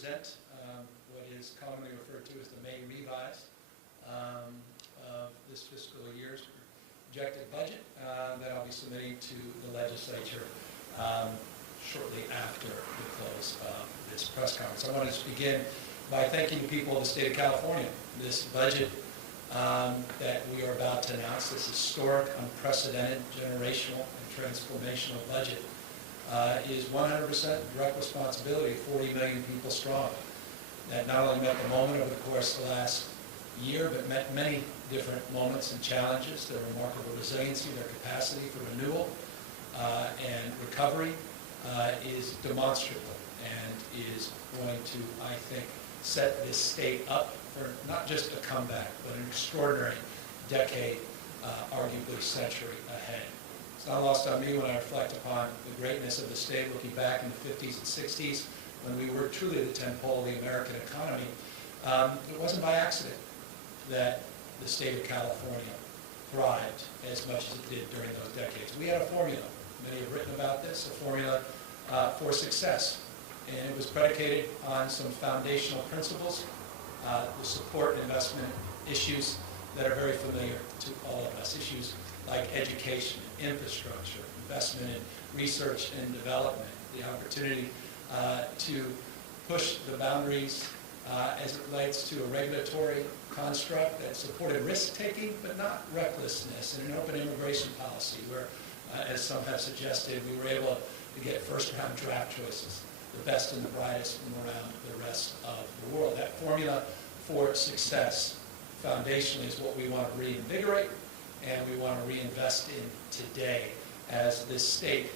present what is commonly referred to as the May revise of this fiscal year's projected budget that I'll be submitting to the legislature shortly after the close of this press conference. I want to begin by thanking the people of the state of California. This budget that we are about to announce, this historic, unprecedented, generational, and transformational budget is 100% direct responsibility of 40 million people strong. That not only met the moment over the course of the last year, but met many different moments and challenges. Their remarkable resiliency, their capacity for renewal and recovery is demonstrable and is going to, I think, set this state up for not just a comeback, but an extraordinary decade, arguably century ahead. It's not lost on me when I reflect upon the greatness of the state, looking back in the 50s and 60s, when we were truly the tentpole of the American economy. It wasn't by accident that the state of California thrived as much as it did during those decades. We had a formula. Many have written about this, a formula for success. And it was predicated on some foundational principles, the support and investment issues that are very familiar to all of us, issues like education, infrastructure, investment in research and development, the opportunity to push the boundaries as it relates to a regulatory construct that supported risk-taking but not recklessness, and an open immigration policy where, as some have suggested, we were able to get first-round draft choices, the best and the brightest from around the rest of the world. That formula for success foundationally is what we want to reinvigorate and we want to reinvest in today, as this state,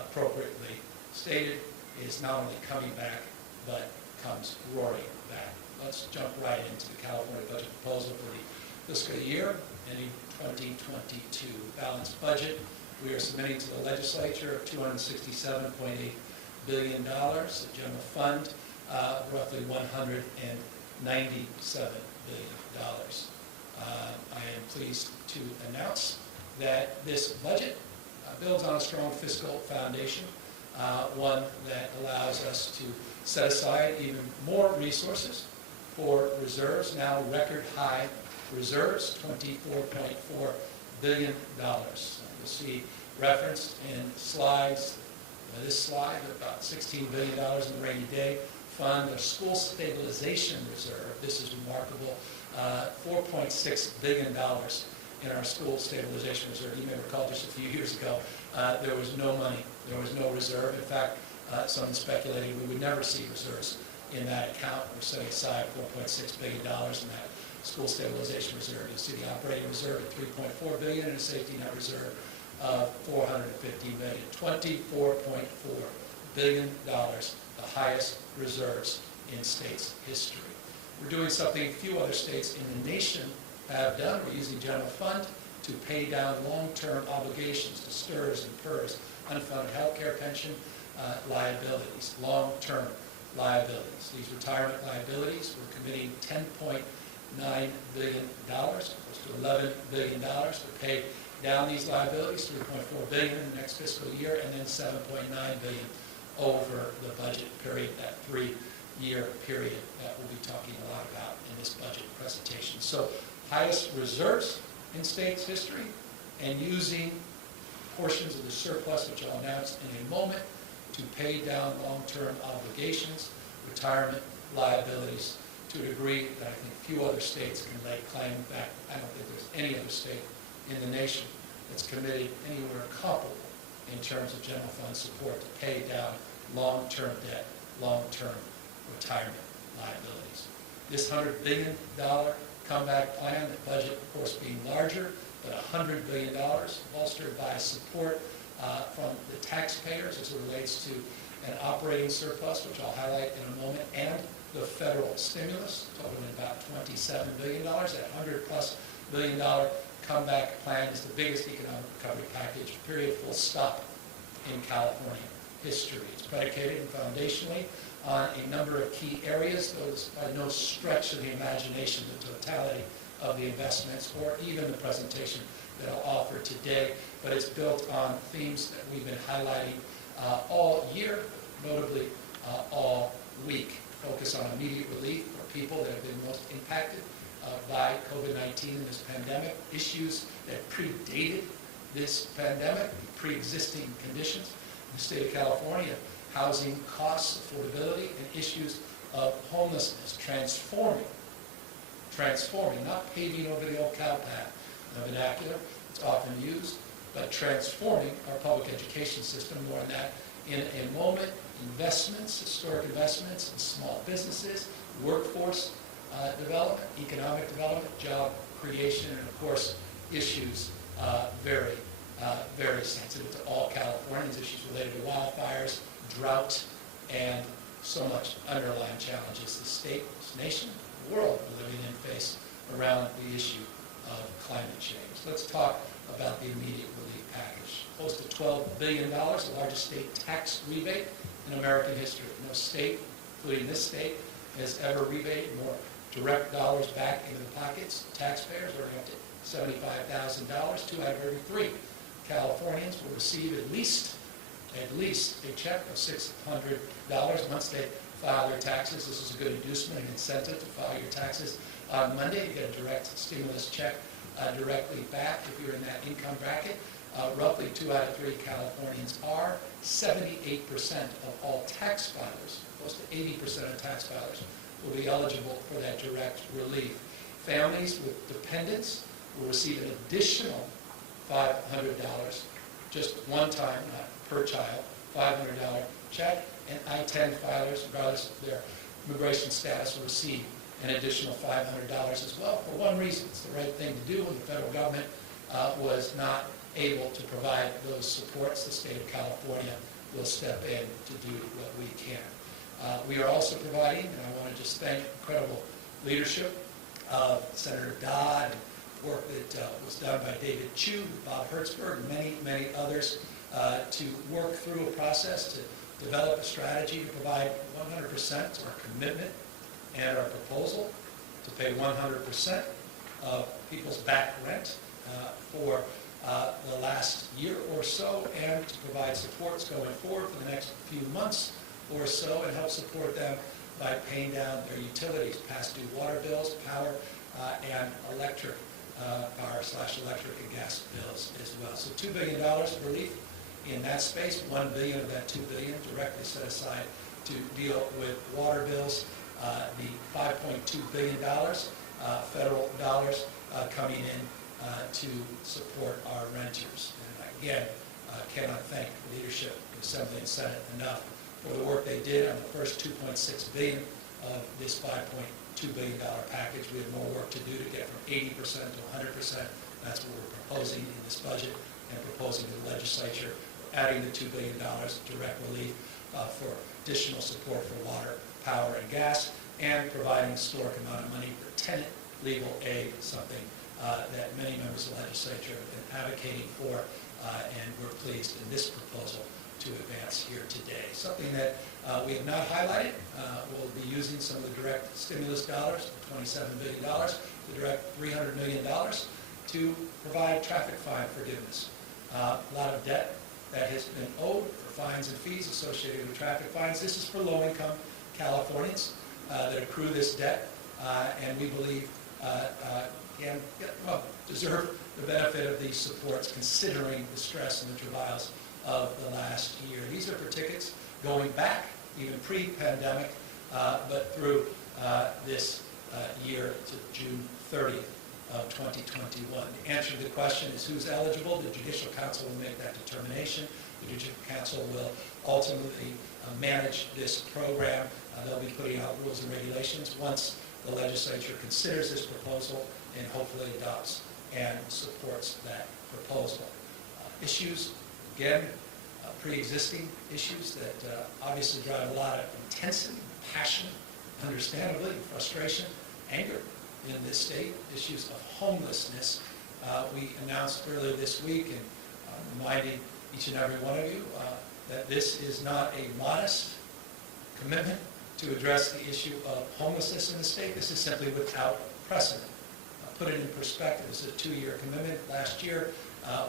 appropriately stated, is not only coming back but comes roaring back. Let's jump right into the California budget proposal for the fiscal year ending 2022 balanced budget. We are submitting to the legislature of $267.8 billion, the general fund roughly $197 billion. I am pleased to announce that this budget builds on a strong fiscal foundation, one that allows us to set aside even more resources for reserves, now record high reserves, $24.4 billion. You'll see referenced in slides, this slide, about $16 billion in the rainy day fund, a school stabilization reserve. This is remarkable, $4.6 billion in our school stabilization reserve. You may recall just a few years ago, there was no money, there was no reserve. In fact, some speculated we would never see reserves in that account. We're setting aside $4.6 billion in that school stabilization reserve. You'll see the operating reserve at $3.4 billion and a safety net reserve of $450 million. $24.4 billion, the highest reserves in states' history. We're doing something few other states in the nation have done. We're using general fund to pay down long-term obligations to STRS and PERS, unfunded health care pension liabilities, long-term liabilities. These retirement liabilities, we're committing $10.9 billion, close to $11 billion to pay down these liabilities, $3.4 billion in the next fiscal year, and then $7.9 billion over the budget period, that 3-year period that we'll be talking a lot about in this budget presentation. So, highest reserves in states' history, and using portions of the surplus, which I'll announce in a moment, to pay down long-term obligations, retirement liabilities, to a degree that I think few other states can lay claim. In fact, I don't think there's any other state in the nation that's committed anywhere comparable in terms of general fund support to pay down long-term debt, long-term retirement liabilities. This $100 billion comeback plan, the budget, of course, being larger, but $100 billion bolstered by support from the taxpayers as it relates to an operating surplus, which I'll highlight in a moment, and the federal stimulus, totaling about $27 billion. That $100+ billion comeback plan is the biggest economic recovery package, period, full stop, in California history. It's predicated and foundationally on a number of key areas, those by no stretch of the imagination, the totality of the investments, or even the presentation that I'll offer today, but it's built on themes that we've been highlighting all year, notably all week. focus on immediate relief for people that have been most impacted by COVID-19 and this pandemic, issues that predated this pandemic, pre-existing conditions in the state of California, housing costs, affordability, and issues of homelessness, transforming, not paving over the old cow path, a vernacular it's often used, but transforming our public education system, more on that in a moment, investments, historic investments in small businesses, workforce development, economic development, job creation, and of course, issues very sensitive to all Californians, issues related to wildfires, drought, and so much underlying challenges the state, this nation, the world we're living in face around the issue of climate change. Let's talk about the immediate relief package. Close to $12 billion, the largest state tax rebate in American history. No state, including this state, has ever rebated more direct dollars back into the pockets of taxpayers, earning up to $75,000. 2 out of every 3 Californians will receive at least a check of $600 once they file their taxes. This is a good inducement and incentive to file your taxes on Monday. You get a direct stimulus check directly back if you're in that income bracket. Roughly 2 out of 3 Californians are. 78% of all tax filers, close to 80% of tax filers, will be eligible for that direct relief. Families with dependents will receive an additional $500, just one time, not per child, $500 check, and I-10 filers, regardless of their immigration status, will receive an additional $500 as well, for one reason. It's the right thing to do when the federal government was not able to provide those supports. The state of California will step in to do what we can. We are also providing, and I want to just thank incredible leadership of Senator Dodd, and work that was done by David Chu, Bob Hertzberg, and many others, to work through a process to develop a strategy to provide 100% our commitment and our proposal to pay 100% of people's back rent for the last year or so, and to provide supports going forward for the next few months or so, and help support them by paying down their utilities, past due water bills, power, and electric power/electric and gas bills as well. So $2 billion relief in that space. $1 billion of that $2 billion directly set aside to deal with water bills. The $5.2 billion federal dollars coming in to support our renters. And again, cannot thank the leadership of the Assembly and Senate enough for the work they did on the first $2.6 billion of this $5.2 billion package. We have more work to do to get from 80% to 100%. That's what we're proposing in this budget and proposing to the legislature, adding the $2 billion direct relief for additional support for water, power, and gas, and providing a historic amount of money for tenant legal aid, something that many members of the legislature have been advocating for, and we're pleased in this proposal to advance here today. Something that we have not highlighted, we'll be using some of the direct stimulus dollars, $27 billion, the direct $300 million, to provide traffic fine forgiveness. A lot of debt that has been owed for fines and fees associated with traffic fines. This is for low-income Californians that accrue this debt, and we believe deserve the benefit of these supports, considering the stress and the travails of the last year. These are for tickets going back, even pre-pandemic, but through this year to June 30th of 2021. The answer to the question is who's eligible. The Judicial Council will make that determination. The Judicial Council will ultimately manage this program. They'll be putting out rules and regulations once the legislature considers this proposal and hopefully adopts and supports that proposal. Issues, again, pre-existing issues that obviously drive a lot of intensity, passion, understandably, frustration, anger in this state. Issues of homelessness. We announced earlier this week, and reminding each and every one of you that this is not a modest commitment to address the issue of homelessness in the state. This is simply without precedent. Put it in perspective, it's a 2-year commitment. Last year,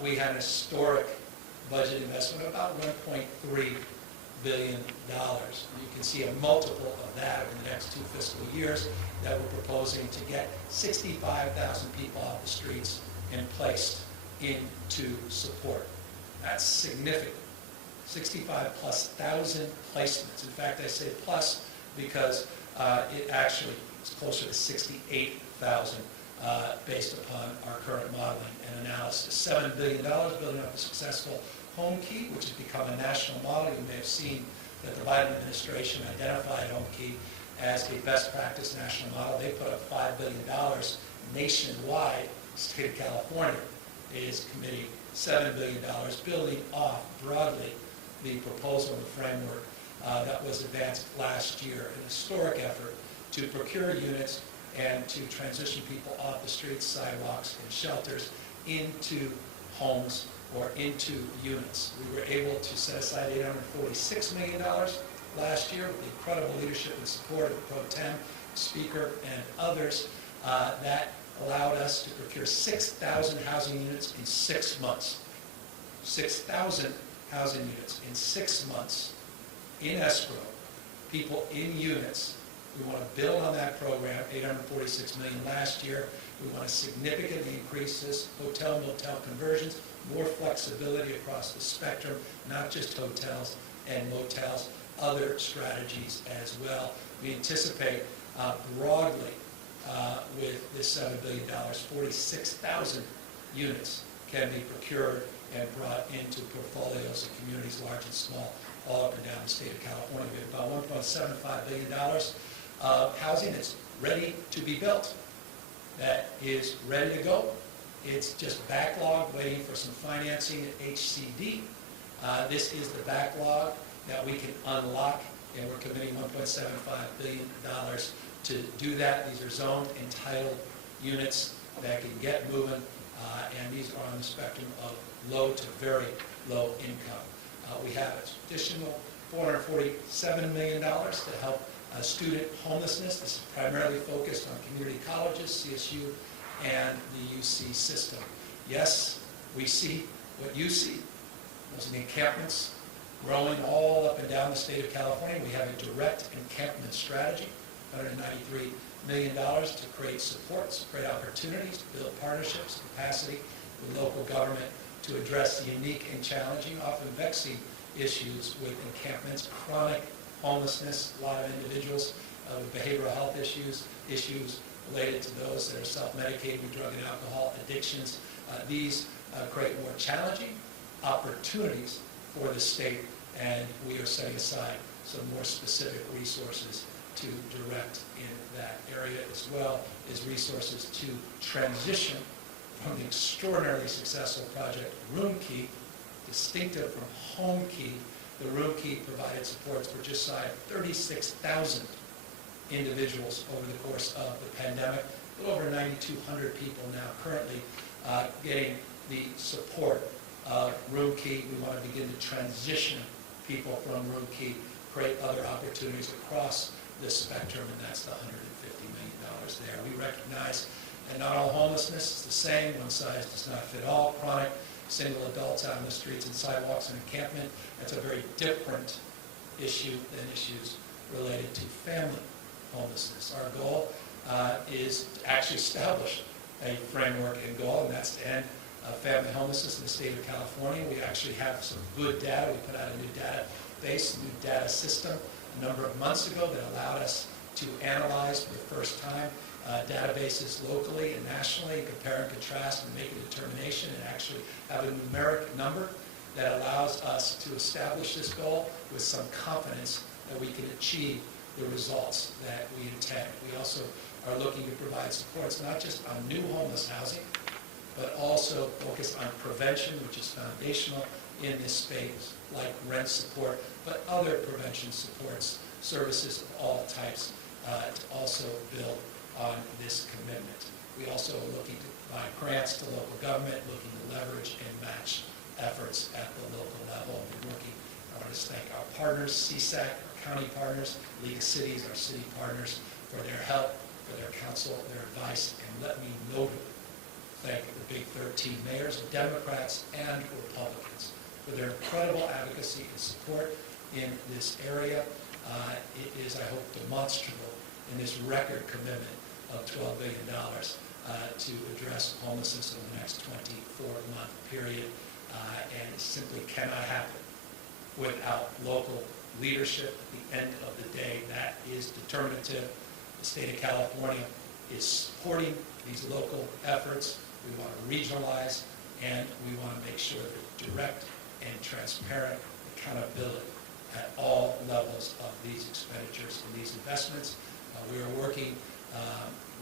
we had an historic budget investment of about $1.3 billion. You can see a multiple of that over the next 2 fiscal years that we're proposing to get 65,000 people off the streets and placed into support. That's significant. 65,000+ placements. In fact, I say plus because it actually is closer to 68,000 based upon our current modeling and analysis. $7 billion building up a successful home key, which has become a national model. You may have seen that the Biden administration identified home key as a best practice national model. They put up $5 billion nationwide. The state of California is committing $7 billion, building off broadly the proposal and the framework that was advanced last year, an historic effort to procure units and to transition people off the streets, sidewalks, and shelters into homes or into units. We were able to set aside $846 million last year with the incredible leadership and support of the Pro Tem, Speaker, and others. That allowed us to procure 6,000 housing units in 6 months. 6,000 housing units in 6 months in escrow, people in units. We want to build on that program, $846 million last year. We want to significantly increase this, hotel-motel conversions, more flexibility across the spectrum, not just hotels and motels, other strategies as well. We anticipate broadly with this $7 billion, 46,000 units can be procured and brought into portfolios of communities large and small all up and down the state of California. We have about $1.75 billion of housing that's ready to be built, that is ready to go. It's just backlog waiting for some financing at HCD. This is the backlog that we can unlock, and we're committing $1.75 billion to do that. These are zoned, entitled units that can get moving, and these are on the spectrum of low to very low income. We have additional $447 million to help student homelessness. This is primarily focused on community colleges, CSU, and the UC system. Yes, we see what you see. Those encampments growing all up and down the state of California. We have a direct encampment strategy, $193 million to create supports, create opportunities, to build partnerships, capacity with local government to address the unique and challenging, often vexing issues with encampments, chronic homelessness, a lot of individuals with behavioral health issues related to those that are self-medicating with drug and alcohol addictions. These create more challenging opportunities for the state, and we are setting aside some more specific resources to direct in that area, as well as resources to transition from the extraordinarily successful project Room Key, distinctive from Home Key. The Room Key provided supports for just shy of 36,000 individuals over the course of the pandemic. A little over 9,200 people now currently getting the support of Room Key. We want to begin to transition people from Room Key, create other opportunities across the spectrum, and that's the $150 million there. We recognize that not all homelessness is the same. One size does not fit all. Chronic single adults out on the streets and sidewalks and encampment, that's a very different issue than issues related to family homelessness. Our goal is to actually establish a framework and goal, and that's to end family homelessness in the state of California. We actually have some good data. We put out a new database, a new data system a number of months ago that allowed us to analyze for the first time databases locally and nationally, compare and contrast and make a determination and actually have a numeric number that allows us to establish this goal with some confidence that we can achieve the results that we intend. We also are looking to provide supports not just on new homeless housing, but also focus on prevention, which is foundational in this space, like rent support, but other prevention supports, services of all types, to also build on this commitment. We also are looking to provide grants to local government, looking to leverage and match efforts at the local level. We're working, I want to thank our partners, CSAC, our county partners, League of Cities, our city partners, for their help, for their counsel, their advice, and let me notably thank the big 13 mayors, Democrats and Republicans, for their incredible advocacy and support, in this area. It is, I hope, demonstrable in this record commitment of $12 billion to address homelessness in the next 24-month period. And it simply cannot happen without local leadership. At the end of the day, that is determinative. The state of California is supporting these local efforts. We want to regionalize, and we want to make sure that direct and transparent accountability at all levels of these expenditures and these investments. We are working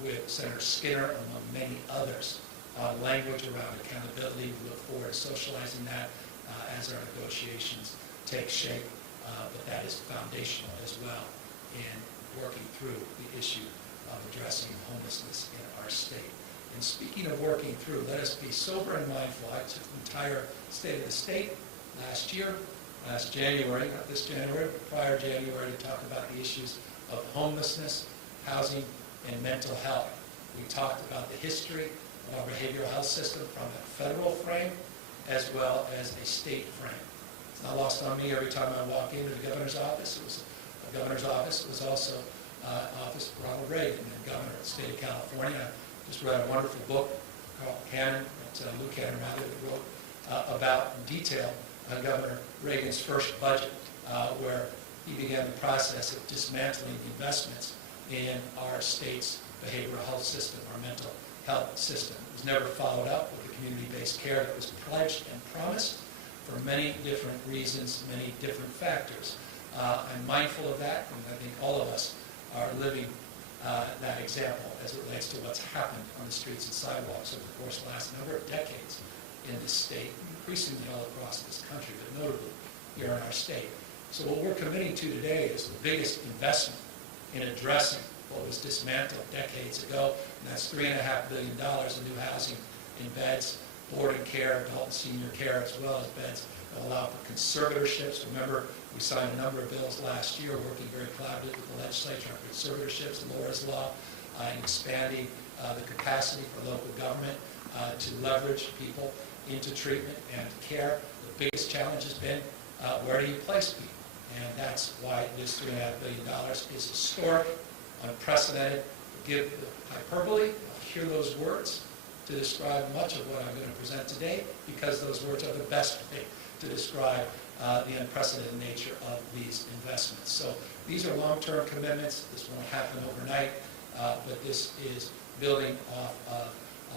with Senator Skinner, among many others, on language around accountability. We look forward to socializing that as our negotiations take shape, but that is foundational as well in working through the issue of addressing homelessness in our state. And speaking of working through, let us be sober and mindful. I took the entire State of the State last January, not this January, but prior January, to talk about the issues of homelessness, housing, and mental health. We talked about the history of our behavioral health system from a federal frame as well as a state frame. It's not lost on me every time I walk into the governor's office. The governor's office was also office of Ronald Reagan, and governor of the state of California. I just read a wonderful book, Luke Hannon, that wrote about in detail Governor Reagan's first budget, where he began the process of dismantling the investments in our state's behavioral health system, our mental health system. It was never followed up with the community-based care that was pledged and promised for many different reasons, many different factors. I'm mindful of that, and I think all of us are living that example as it relates to what's happened on the streets and sidewalks over the course of the last number of decades in this state, increasingly all across this country, but notably here in our state. So what we're committing to today is the biggest investment in addressing what was dismantled decades ago, and that's $3.5 billion in new housing in beds, board and care, adult and senior care, as well as beds that allow for conservatorships. Remember, we signed a number of bills last year, working very collaboratively with the legislature on conservatorships, Laura's Law, and expanding the capacity for local government to leverage people into treatment and care. The biggest challenge has been where do you place people? And that's why this $3.5 billion is historic, unprecedented. Forgive the hyperbole. I'll hear those words to describe much of what I'm going to present today, because those words are the best way to describe the unprecedented nature of these investments. So these are long-term commitments. This won't happen overnight, but this is building off of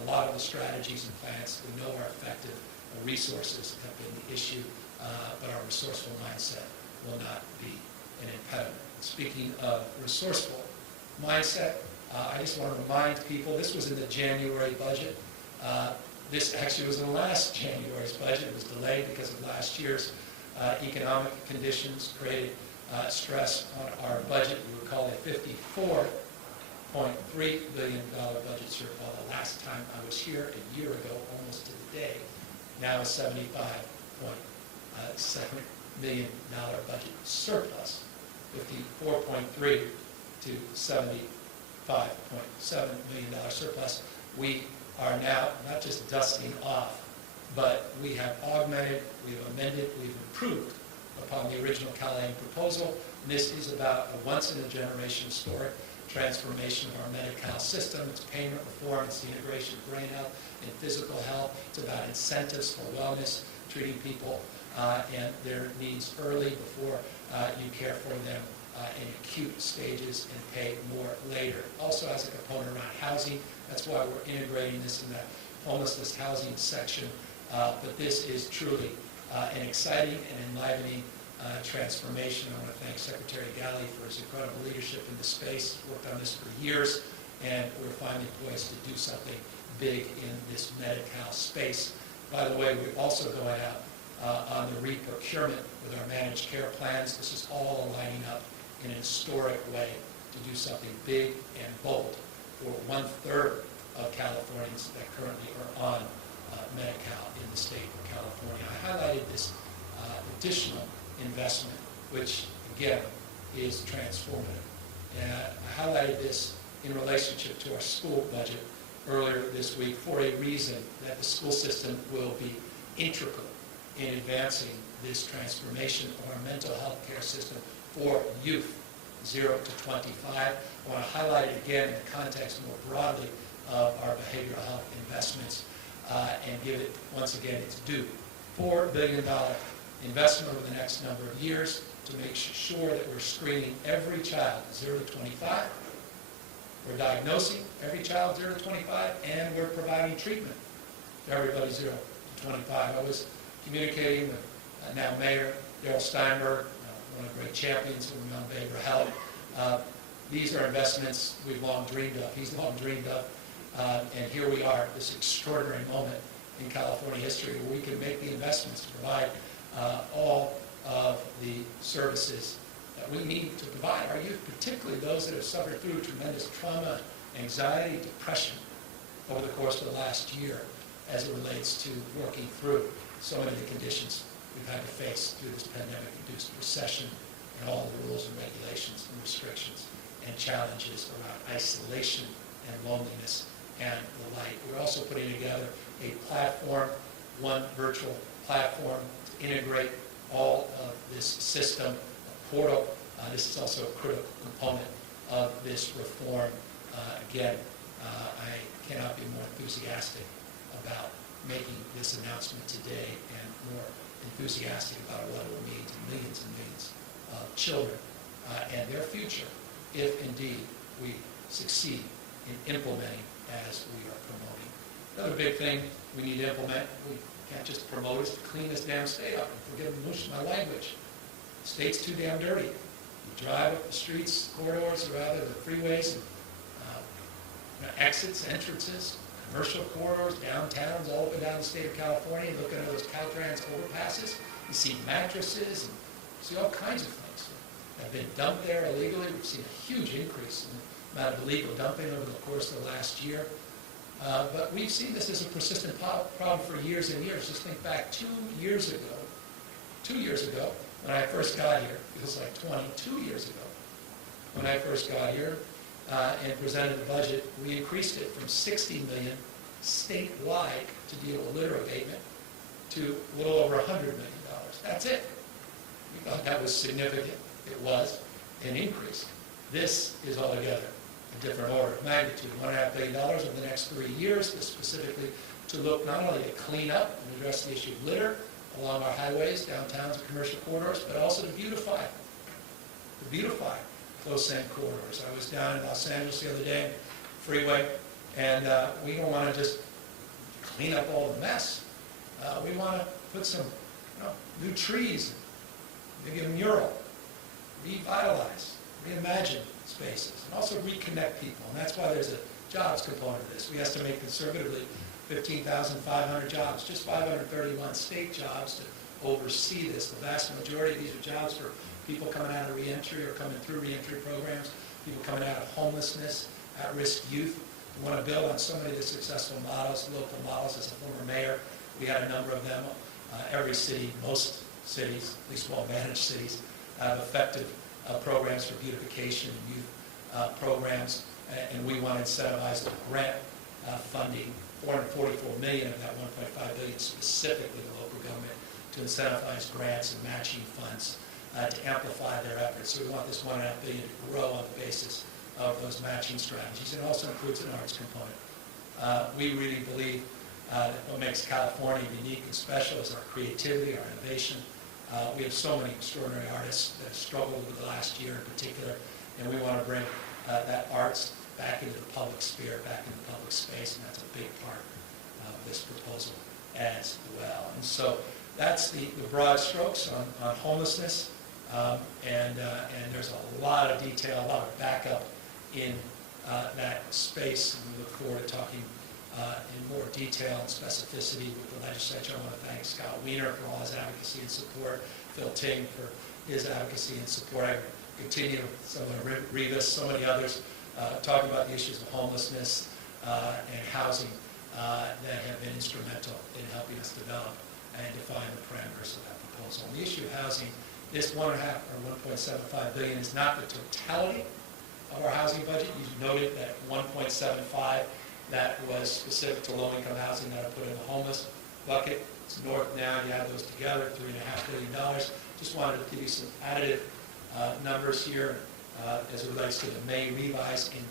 a lot of the strategies and plans we know are effective. Resources have been the issue, but our resourceful mindset will not be an impediment. Speaking of resourceful mindset, I just want to remind people, this was in the January budget. This actually was in last January's budget. It was delayed because of last year's economic conditions created stress on our budget. You recall a $54.3 billion budget shortfall the last time I was here a year ago, almost to the day. Now a $75.7 million budget surplus, 54.3 to $75.7 million surplus. We are now not just dusting off, but we have augmented, we have amended, we've improved upon the original Callahan proposal. And this is about a once-in-a-generation historic transformation of our Medi-Cal system. It's payment reform, it's the integration of brain health and physical health. It's about incentives for wellness, treating people and their needs early before you care for them in acute stages and pay more later. Also has a component around housing. That's why we're integrating this in the homelessness housing section. But this is truly an exciting and enlivening transformation. I want to thank Secretary Galley for his incredible leadership in this space. Worked on this for years, and we're finally poised to do something big in this Medi-Cal space. By the way, we're also going out on the re-procurement with our managed care plans. This is all lining up in a historic way to do something big and bold for 1/3 of Californians that currently are on Medi-Cal in the state of California. I highlighted this additional investment, which again is transformative. And I highlighted this in relationship to our school budget earlier this week for a reason, that the school system will be integral in advancing this transformation of our mental health care system for youth, 0 to 25. I want to highlight it again in the context more broadly of our behavioral health investments and give it, once again, its due. $4 billion investment over the next number of years to make sure that we're screening every child 0 to 25. We're diagnosing every child 0 to 25, and we're providing treatment to everybody 0 to 25. I was communicating with now Mayor Darrell Steinberg, one of the great champions of women behavioral health. These are investments we've long dreamed of. He's long dreamed of. And here we are, this extraordinary moment in California history where we can make the investments to provide all of the services that we need to provide our youth, particularly those that have suffered through tremendous trauma, anxiety, depression over the course of the last year as it relates to working through so many of the conditions we've had to face through this pandemic-induced recession and all the rules and regulations and restrictions and challenges around isolation and loneliness and the like. We're also putting together a platform, one virtual platform to integrate all of this system, a portal. This is also a critical component of this reform. Again, I cannot be more enthusiastic about making this announcement today and more enthusiastic about what it will mean to millions and millions of children and their future if indeed we succeed in implementing as we are promoting. Another big thing we need to implement, we can't just promote, is to clean this damn state up. And forgive my language. The state's too damn dirty. You drive up the streets, corridors, or rather the freeways, and exits, entrances, commercial corridors, downtowns, all up and down the state of California, looking at those Caltrans overpasses, you see mattresses, and you see all kinds of things that have been dumped there illegally. We've seen a huge increase in the amount of illegal dumping over the course of the last year. But we've seen this as a persistent problem for years and years. Just think back 2 years ago, when I first got here, it feels like 22 years ago, when I first got here and presented the budget, we increased it from $60 million statewide to deal with litter abatement to a little over $100 million. That's it. We thought that was significant. It was an increase. This is altogether a different order of magnitude, $1.5 billion over the next 3 years, specifically to look not only to clean up and address the issue of litter along our highways, downtowns, and commercial corridors, but also to beautify close-end corridors. I was down in Los Angeles the other day, freeway, and we don't want to just clean up all the mess. We want to put some new trees, maybe a mural, revitalize, reimagine spaces, and also reconnect people. And that's why there's a jobs component of this. We estimate conservatively 15,500 jobs, just 531 state jobs to oversee this. The vast majority of these are jobs for people coming out of reentry or coming through reentry programs, people coming out of homelessness, at-risk youth. We want to build on so many of the successful models, local models. As a former mayor, we had a number of them. Every city, most cities, at least well-managed cities, have effective programs for beautification and youth programs, and we want to incentivize the grant funding, $444 million of that $1.5 billion specifically to local government to incentivize grants and matching funds to amplify their efforts. So we want this $1.5 billion to grow on the basis of those matching strategies. It also includes an arts component. We really believe that what makes California unique and special is our creativity, our innovation. We have so many extraordinary artists that have struggled with the last year in particular, and we want to bring that arts back into the public sphere, back into the public space, and that's a big part of this proposal as well. And so that's the broad strokes on homelessness, and there's a lot of detail, a lot of backup in that space, and we look forward to talking in more detail and specificity with the legislature. I want to thank Scott Wiener for all his advocacy and support, Phil Ting for his advocacy and support. I continue, Senator Rivas, so many others, talking about the issues of homelessness and housing that have been instrumental in helping us develop and define the parameters of that proposal. On the issue of housing, this $1.75 billion is not the totality of our housing budget. You noted that $1.75 that was specific to low-income housing that I put in the homeless. bucket. It's north now, you add those together, $3.5 billion. Just wanted to give you some additive numbers here as it relates to the May revise in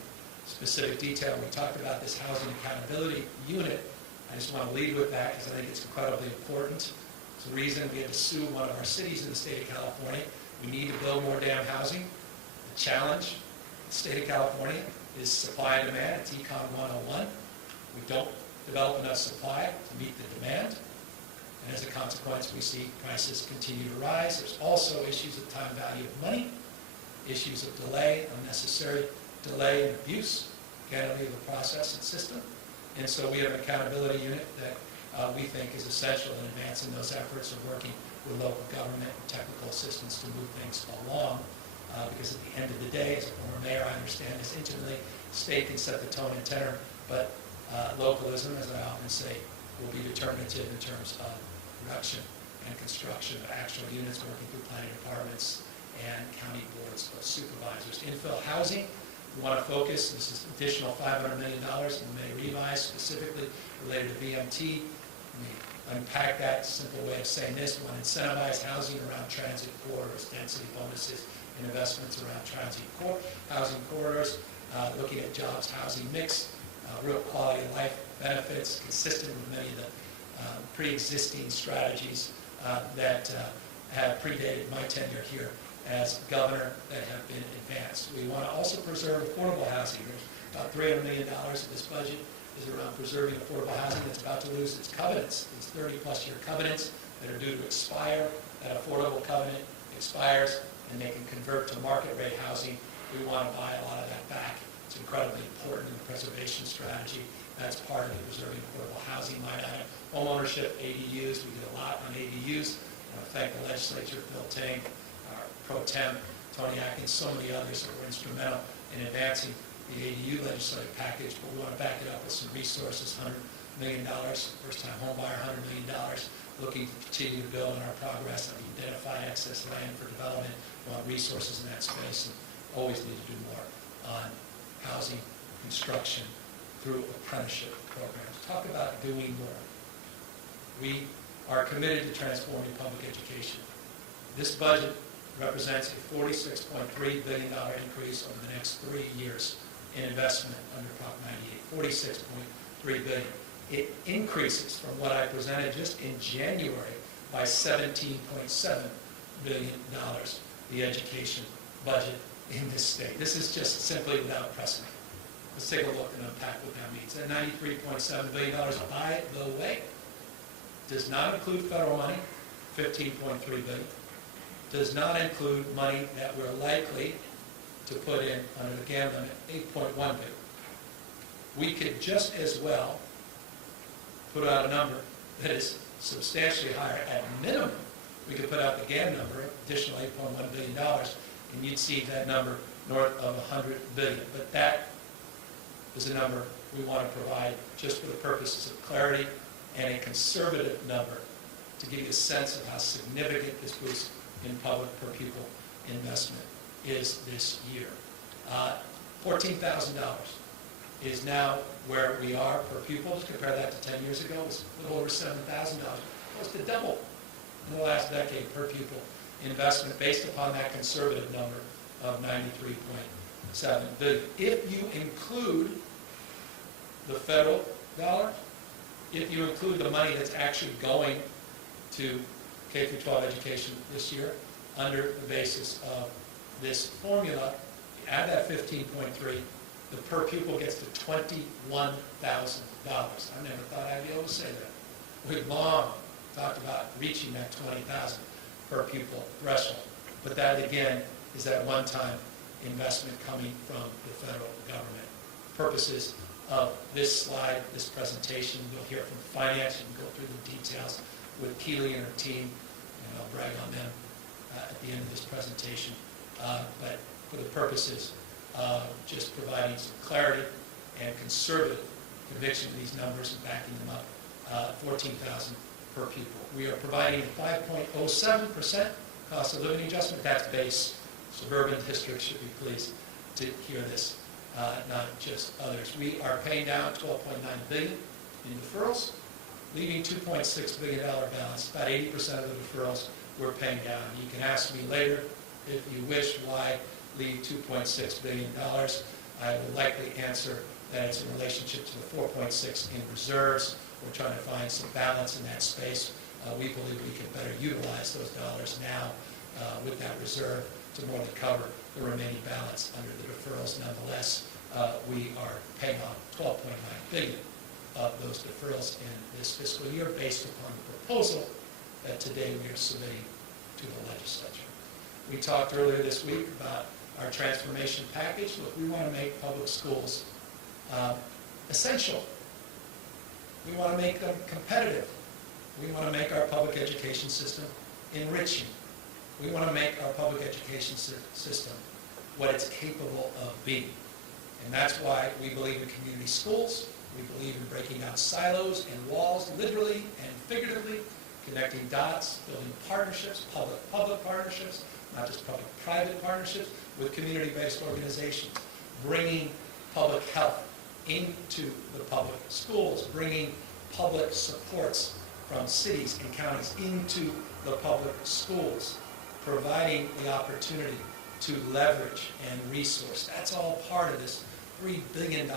specific detail. We talked about this housing accountability unit. I just want to lead with that because I think it's incredibly important. It's the reason we had to sue one of our cities in the state of California. We need to build more damn housing. The challenge in the state of California is supply and demand. It's Econ 101. We don't develop enough supply to meet the demand. And as a consequence, we see prices continue to rise. There's also issues of time value of money, issues of delay, unnecessary delay and abuse, accountability of the process and system. And so we have an accountability unit that we think is essential in advancing those efforts of working with local government and technical assistance to move things along. Because at the end of the day, as a former mayor, I understand this intimately. The state can set the tone and tenor, but localism, as I often say, will be determinative in terms of production and construction of actual units working through planning departments and county boards of supervisors. Infill housing, we want to focus, this is additional $500 million in the May revise, specifically related to VMT. Let me unpack that. Simple way of saying this: we want to incentivize housing around transit corridors, density bonuses, and investments around transit housing corridors, looking at jobs, housing mix, real quality of life benefits, consistent with many of the pre-existing strategies that have predated my tenure here as governor that have been advanced. We want to also preserve affordable housing. There's about $300 million of this budget is around preserving affordable housing that's about to lose its covenants, these 30-plus year covenants that are due to expire. That affordable covenant expires, and they can convert to market rate housing. We want to buy a lot of that back. It's incredibly important in the preservation strategy. That's part of the preserving affordable housing line item. Homeownership, ADUs, we did a lot on ADUs. I want to thank the legislature, Bill Ting, our pro tem, Tony Atkins, so many others that were instrumental in advancing the ADU legislative package, but we want to back it up with some resources, $100 million, first-time home buyer, $100 million, looking to continue to build on our progress and identify excess land for development. We want resources in that space, and always need to do more on housing construction through apprenticeship programs. Talk about doing more. We are committed to transforming public education. This budget represents a $46.3 billion increase over the next 3 years in investment under Prop 98, $46.3 billion. It increases from what I presented just in January by $17.7 billion, the education budget in this state. This is just simply without precedent. Let's take a look and unpack what that means. That $93.7 billion, by the way, does not include federal money, $15.3 billion. Does not include money that we're likely to put in under the GAM limit, $8.1 billion. We could just as well put out a number that is substantially higher. At minimum, we could put out the GAM number, additional $8.1 billion, and you'd see that number north of $100 billion. But that is a number we want to provide just for the purposes of clarity and a conservative number to give you a sense of how significant this boost in public per pupil investment is this year. $14,000 is now where we are per pupil. Just compare that to 10 years ago. It was a little over $7,000. Close to double in the last decade per pupil investment based upon that conservative number of $93.7 billion. If you include the federal dollar, if you include the money that's actually going to K-12 education this year, under the basis of this formula, you add that 15.3, the per pupil gets to $21,000. I never thought I'd be able to say that. We've long talked about reaching that 20,000 per pupil threshold. But that, again, is that one-time investment coming from the federal government. Purposes of this slide, this presentation, you'll hear from finance. You can go through the details with Keely and her team, and I'll brag on them at the end of this presentation. But for the purposes of just providing some clarity and conservative conviction of these numbers and backing them up, 14,000 per pupil. We are providing a 5.07% cost of living adjustment. That's base. Suburban districts should be pleased to hear this, not just others. We are paying down $12.9 billion in deferrals. leaving $2.6 billion balance, about 80% of the deferrals we're paying down. You can ask me later, if you wish, why leave $2.6 billion. I will likely answer that it's in relationship to the 4.6 in reserves. We're trying to find some balance in that space. We believe we can better utilize those dollars now with that reserve to more than cover the remaining balance under the deferrals. Nonetheless, we are paying off $12.9 billion of those deferrals in this fiscal year based upon the proposal that today we are submitting to the legislature. We talked earlier this week about our transformation package. Look, we want to make public schools essential. We want to make them competitive. We want to make our public education system enriching. We want to make our public education system what it's capable of being. And that's why we believe in community schools. We believe in breaking down silos and walls, literally and figuratively, connecting dots, building partnerships, public-public partnerships, not just public-private partnerships, with community-based organizations, bringing public health into the public schools, bringing public supports from cities and counties into the public schools, providing the opportunity to leverage and resource. That's all part of this $3 billion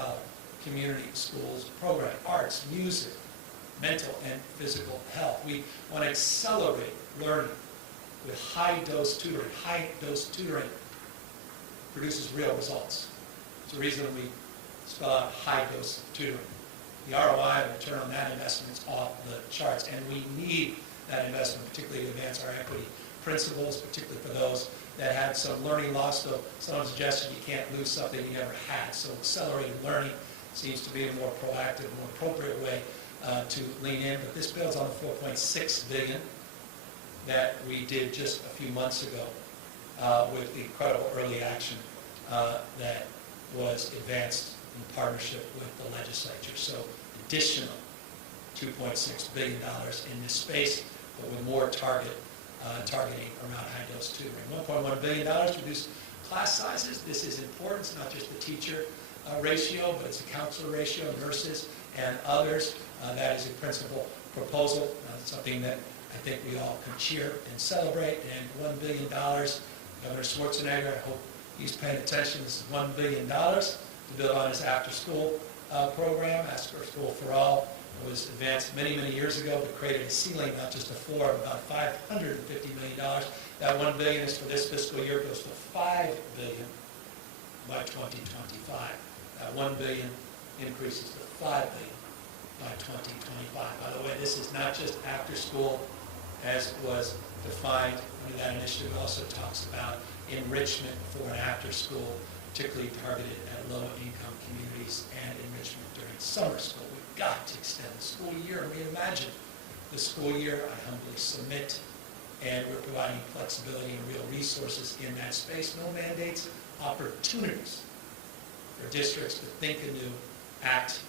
community schools program. Arts, music, mental and physical health. We want to accelerate learning with high-dose tutoring. High-dose tutoring produces real results. It's the reason we spell out high-dose tutoring. The ROI, the return on that investment, is off the charts, and we need that investment, particularly to advance our equity principles, particularly for those that had some learning loss, though someone suggested you can't lose something you never had. So accelerated learning seems to be a more proactive, more appropriate way to lean in. But this builds on the $4.6 billion that we did just a few months ago with the incredible early action that was advanced in partnership with the legislature. So additional $2.6 billion in this space, but with more targeting around high-dose tutoring. $1.1 billion to reduce class sizes. This is important. It's not just the teacher ratio, but it's a counselor ratio, nurses, and others. That is a principal proposal, something that I think we all can cheer and celebrate. And $1 billion, Governor Schwarzenegger, I hope he's paying attention. This is $1 billion to build on his after-school program. After School for All was advanced many, many years ago, but created a ceiling, not just a floor, of about $550 million. That $1 billion is for this fiscal year, goes to $5 billion by 2025. That $1 billion increases to $5 billion by 2025. By the way, this is not just after school, as was defined under that initiative. It also talks about enrichment for and after school, particularly targeted at low-income communities, and enrichment during summer school. We've got to extend the school year and reimagine the school year. I humbly submit, and we're providing flexibility and real resources in that space. No mandates, opportunities for districts to think anew, act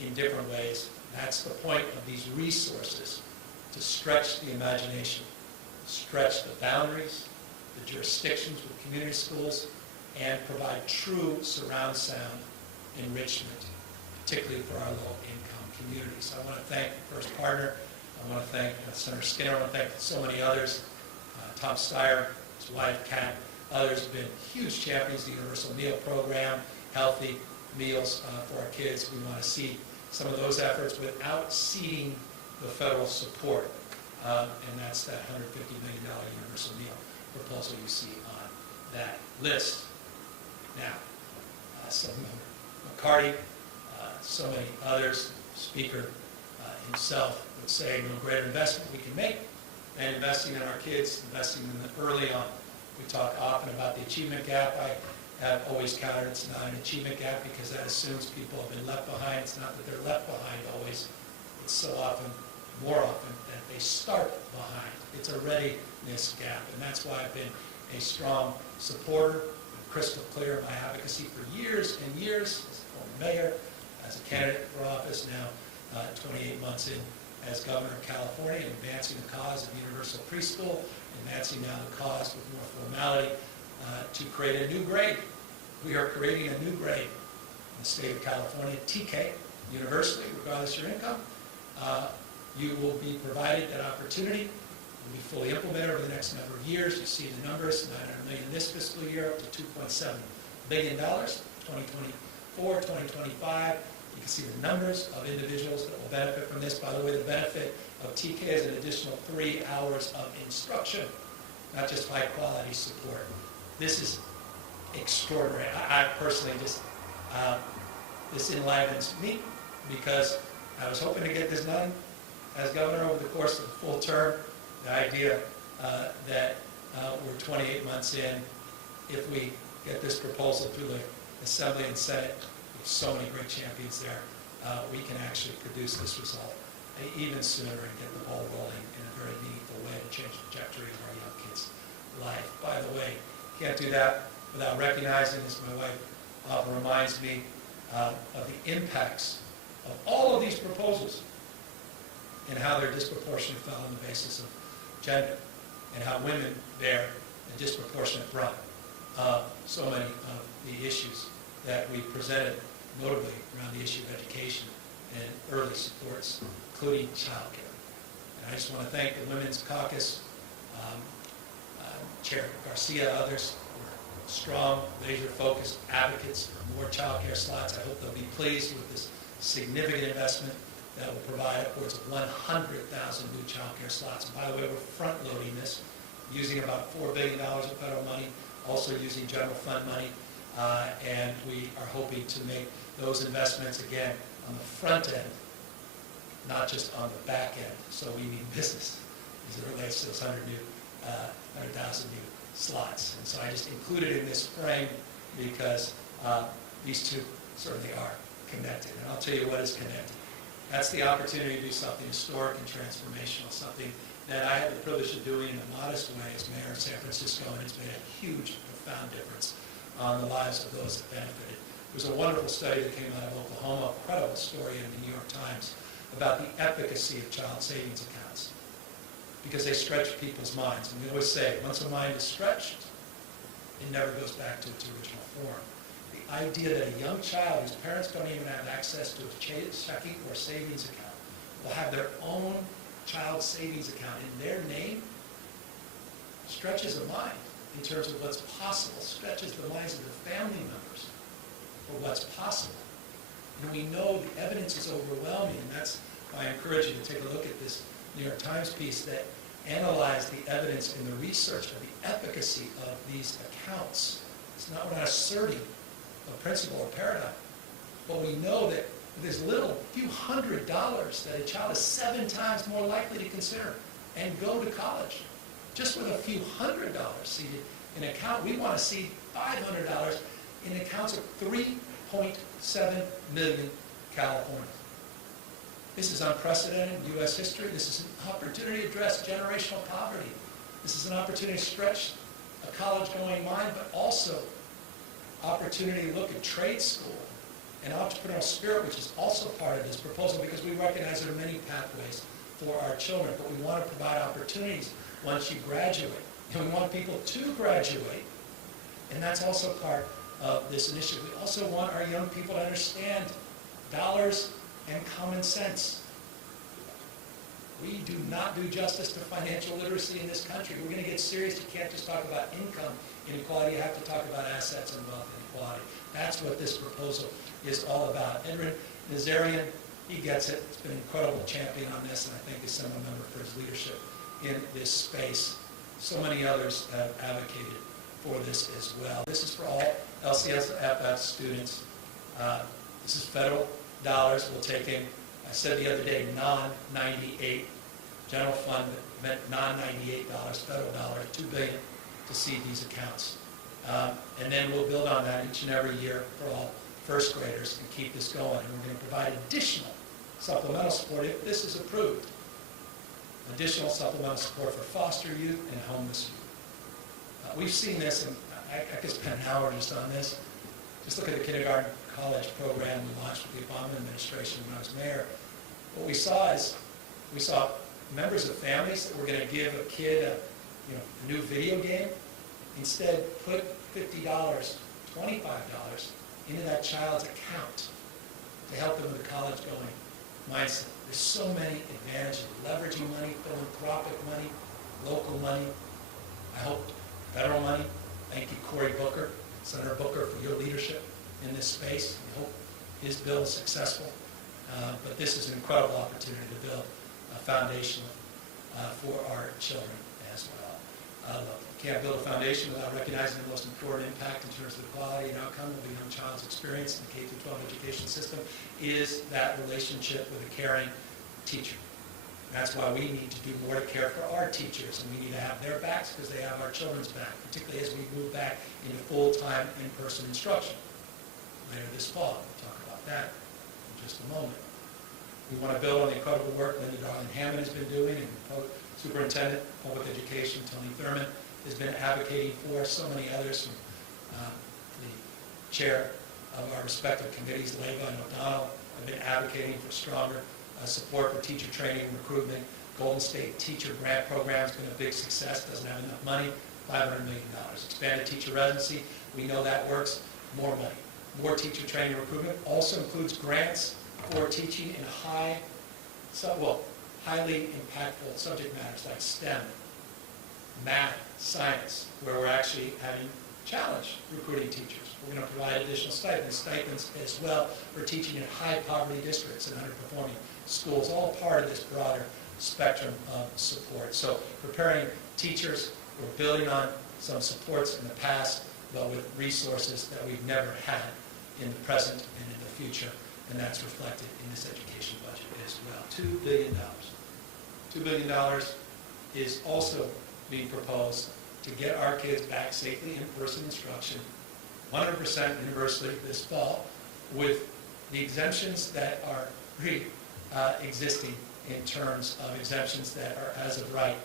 in different ways. That's the point of these resources, to stretch the imagination, stretch the boundaries, the jurisdictions with community schools, and provide true surround sound enrichment, particularly for our low-income communities. I want to thank the first partner. I want to thank Senator Skinner. I want to thank so many others. Tom Steyer, his wife, Kat, others have been huge champions of the Universal Meal Program, healthy meals for our kids. We want to see some of those efforts without ceding the federal support. And that's that $150 million Universal Meal proposal you see on that list. Now, Senator McCarty, so many others, Speaker himself would say no greater investment we can make than investing in our kids, investing in them early on. We talk often about the achievement gap. I have always countered it's not an achievement gap because that assumes people have been left behind. It's not that they're left behind always. It's so often, more often, that they start behind. It's a readiness gap, and that's why I've been a strong supporter, crystal clear of my advocacy for years and years as a former mayor, as a candidate for office, now 28 months in as governor of California, advancing the cause of universal preschool, advancing now the cause with more formality to create a new grade. We are creating a new grade in the state of California, TK, universally, regardless of your income, You will be provided that opportunity. It will be fully implemented over the next number of years. You see the numbers, $900 million this fiscal year, up to $2.7 billion, 2024, 2025. You can see the numbers of individuals that will benefit from this. By the way, the benefit of TK is an additional 3 hours of instruction, not just high-quality support. This is extraordinary. I personally just, this enlivens me because I was hoping to get this done as governor over the course of the full term. The idea that we're 28 months in, if we get this proposal through the Assembly and Senate, with so many great champions there, we can actually produce this result even sooner and get the ball rolling in a very meaningful way to change the trajectory of our young kids' life. By the way, can't do that without recognizing, as my wife often reminds me, of the impacts of all of these proposals and how they're disproportionately fell on the basis of gender and how women bear a disproportionate brunt of so many of the issues that we presented, notably around the issue of education and early supports, including child care. And I just want to thank the Women's Caucus, Chair Garcia, others, who are strong, laser-focused advocates for more child care slots. I hope they'll be pleased with this significant investment that will provide upwards of 100,000 new child care slots. And by the way, we're front-loading this, using about $4 billion of federal money, also using general fund money, and we are hoping to make those investments, again, on the front end, not just on the back end. So we mean business as it relates to those 100,000 new slots. And so I just included it in this frame because these two certainly are connected. And I'll tell you what is connected. That's the opportunity to do something historic and transformational, something that I had the privilege of doing in a modest way as mayor of San Francisco, and it's made a huge, profound difference on the lives of those that benefited. There was a wonderful study that came out of Oklahoma, a credible story in the New York Times, about the efficacy of child savings accounts, because they stretch people's minds. And we always say, once a mind is stretched, it never goes back to its original form. The idea that a young child whose parents don't even have access to a checking or savings account will have their own child savings account in their name stretches a mind in terms of what's possible, stretches the minds of the family members for what's possible. And we know the evidence is overwhelming, and that's why I encourage you to take a look at this New York Times piece that analyzed the evidence in the research of the efficacy of these accounts. We're not asserting a principle or paradigm, but we know that there's little, few $100 that a child is 7 times more likely to consider and go to college. Just with a few $100 seated in an account, we want to see $500 in accounts of 3.7 million Californians. This is unprecedented in U.S. history. This is an opportunity to address generational poverty. This is an opportunity to stretch a college-going mind, but also opportunity to look at trade school and entrepreneurial spirit, which is also part of this proposal, because we recognize there are many pathways for our children, but we want to provide opportunities once you graduate. And we want people to graduate, and that's also part of this initiative. We also want our young people to understand dollars and common sense. We do not do justice to financial literacy in this country. We're going to get serious. You can't just talk about income inequality. You have to talk about assets and wealth inequality. That's what this proposal is all about. Edwin Nazarian, he gets it. He's been an incredible champion on this, and I thank the Assembly member for his leadership in this space. So many others have advocated for this as well. This is for all LCSFF students. This is federal dollars we'll take in. I said the other day, non-98 general fund meant non-98 federal dollars, $2 billion to seed these accounts. And then we'll build on that each and every year for all first graders and keep this going. And we're going to provide additional supplemental support if this is approved. Additional supplemental support for foster youth and homeless youth. We've seen this, and I could spend an hour just on this. Just look at the kindergarten college program we launched with the Obama administration when I was mayor. What we saw is, we saw members of families that were going to give a kid a new video game. Instead, put $50, $25 into that child's account to help them with a college-going mindset. There's so many advantages, leveraging money, philanthropic money, local money. I hope federal money. Thank you, Cory Booker, Senator Booker, for your leadership in this space. I hope his bill is successful. But this is an incredible opportunity to build a foundation for our children as well. Look, you can't build a foundation without recognizing the most important impact in terms of the quality and outcome of a young child's experience in the K-12 education system is that relationship with a caring teacher. That's why we need to do more to care for our teachers, and we need to have their backs because they have our children's back, particularly as we move back into full-time in-person instruction later this fall. We'll talk about that in just a moment. We want to build on the incredible work Linda Darling-Hammond has been doing, and Superintendent of Public Education Tony Thurman has been advocating for. So many others, from the chair of our respective committees, Leva and O'Donnell, have been advocating for stronger support for teacher training and recruitment. Golden State Teacher Grant Program has been a big success, doesn't have enough money, $500 million. Expanded teacher residency, we know that works, more money. More teacher training and recruitment also includes grants for teaching in highly impactful subject matters like STEM, math, science, where we're actually having challenge recruiting teachers. We're going to provide additional stipends as well for teaching in high poverty districts and underperforming schools, all part of this broader spectrum of support. So preparing teachers, we're building on some supports in the past, but with resources that we've never had in the present and in the future, and that's reflected in this education budget as well. $2 billion. $2 billion is also being proposed to get our kids back safely in-person instruction, 100% universally this fall, with the exemptions that are existing in terms of exemptions that are as of right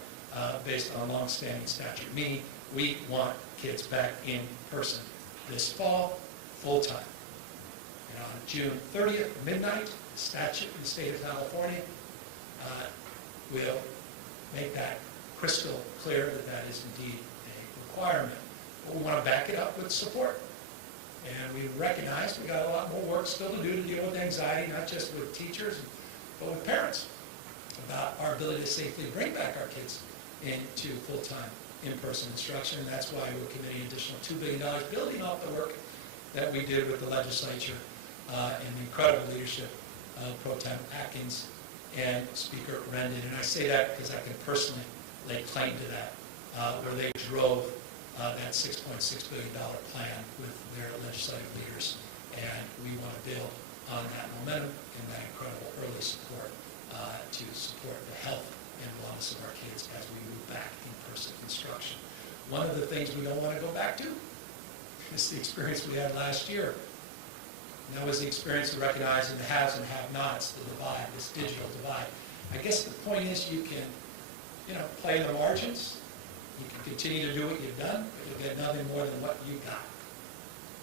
based on long-standing statute, meaning we want kids back in person this fall, full-time. And on June 30th, midnight, the statute in the state of California will make that crystal clear that that is indeed a requirement. But we want to back it up with support. And we recognize we've got a lot more work still to do to deal with anxiety, not just with teachers, but with parents, about our ability to safely bring back our kids into full-time in-person instruction. And that's why we're committing an additional $2 billion, building off the work that we did with the legislature and the incredible leadership of Pro Tem Atkins and Speaker Rendon. And I say that because I can personally lay claim to that, where they drove that $6.6 billion plan with their legislative leaders. And we want to build on that momentum and that incredible early support to support the health and wellness of our kids as we move back in-person instruction. One of the things we don't want to go back to is the experience we had last year. And that was the experience of recognizing the haves and have-nots, the divide, this digital divide. I guess the point is you can, play in the margins. You can continue to do what you've done, but you'll get nothing more than what you got.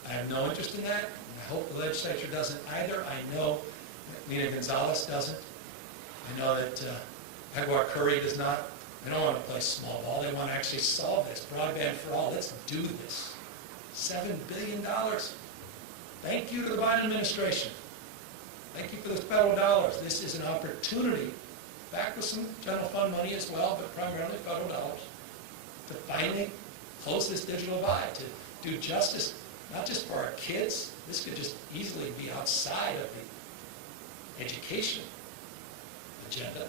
I have no interest in that. And I hope the legislature doesn't either. I know that Lena Gonzalez doesn't. I know that Edward Curry does not. They don't want to play small ball. They want to actually solve this. Broadband for all. Let's do this. $7 billion. Thank you to the Biden administration. Thank you for the federal dollars. This is an opportunity, back with some general fund money as well, but primarily federal dollars, to finally close this digital divide, to do justice, not just for our kids. This could just easily be outside of the education agenda,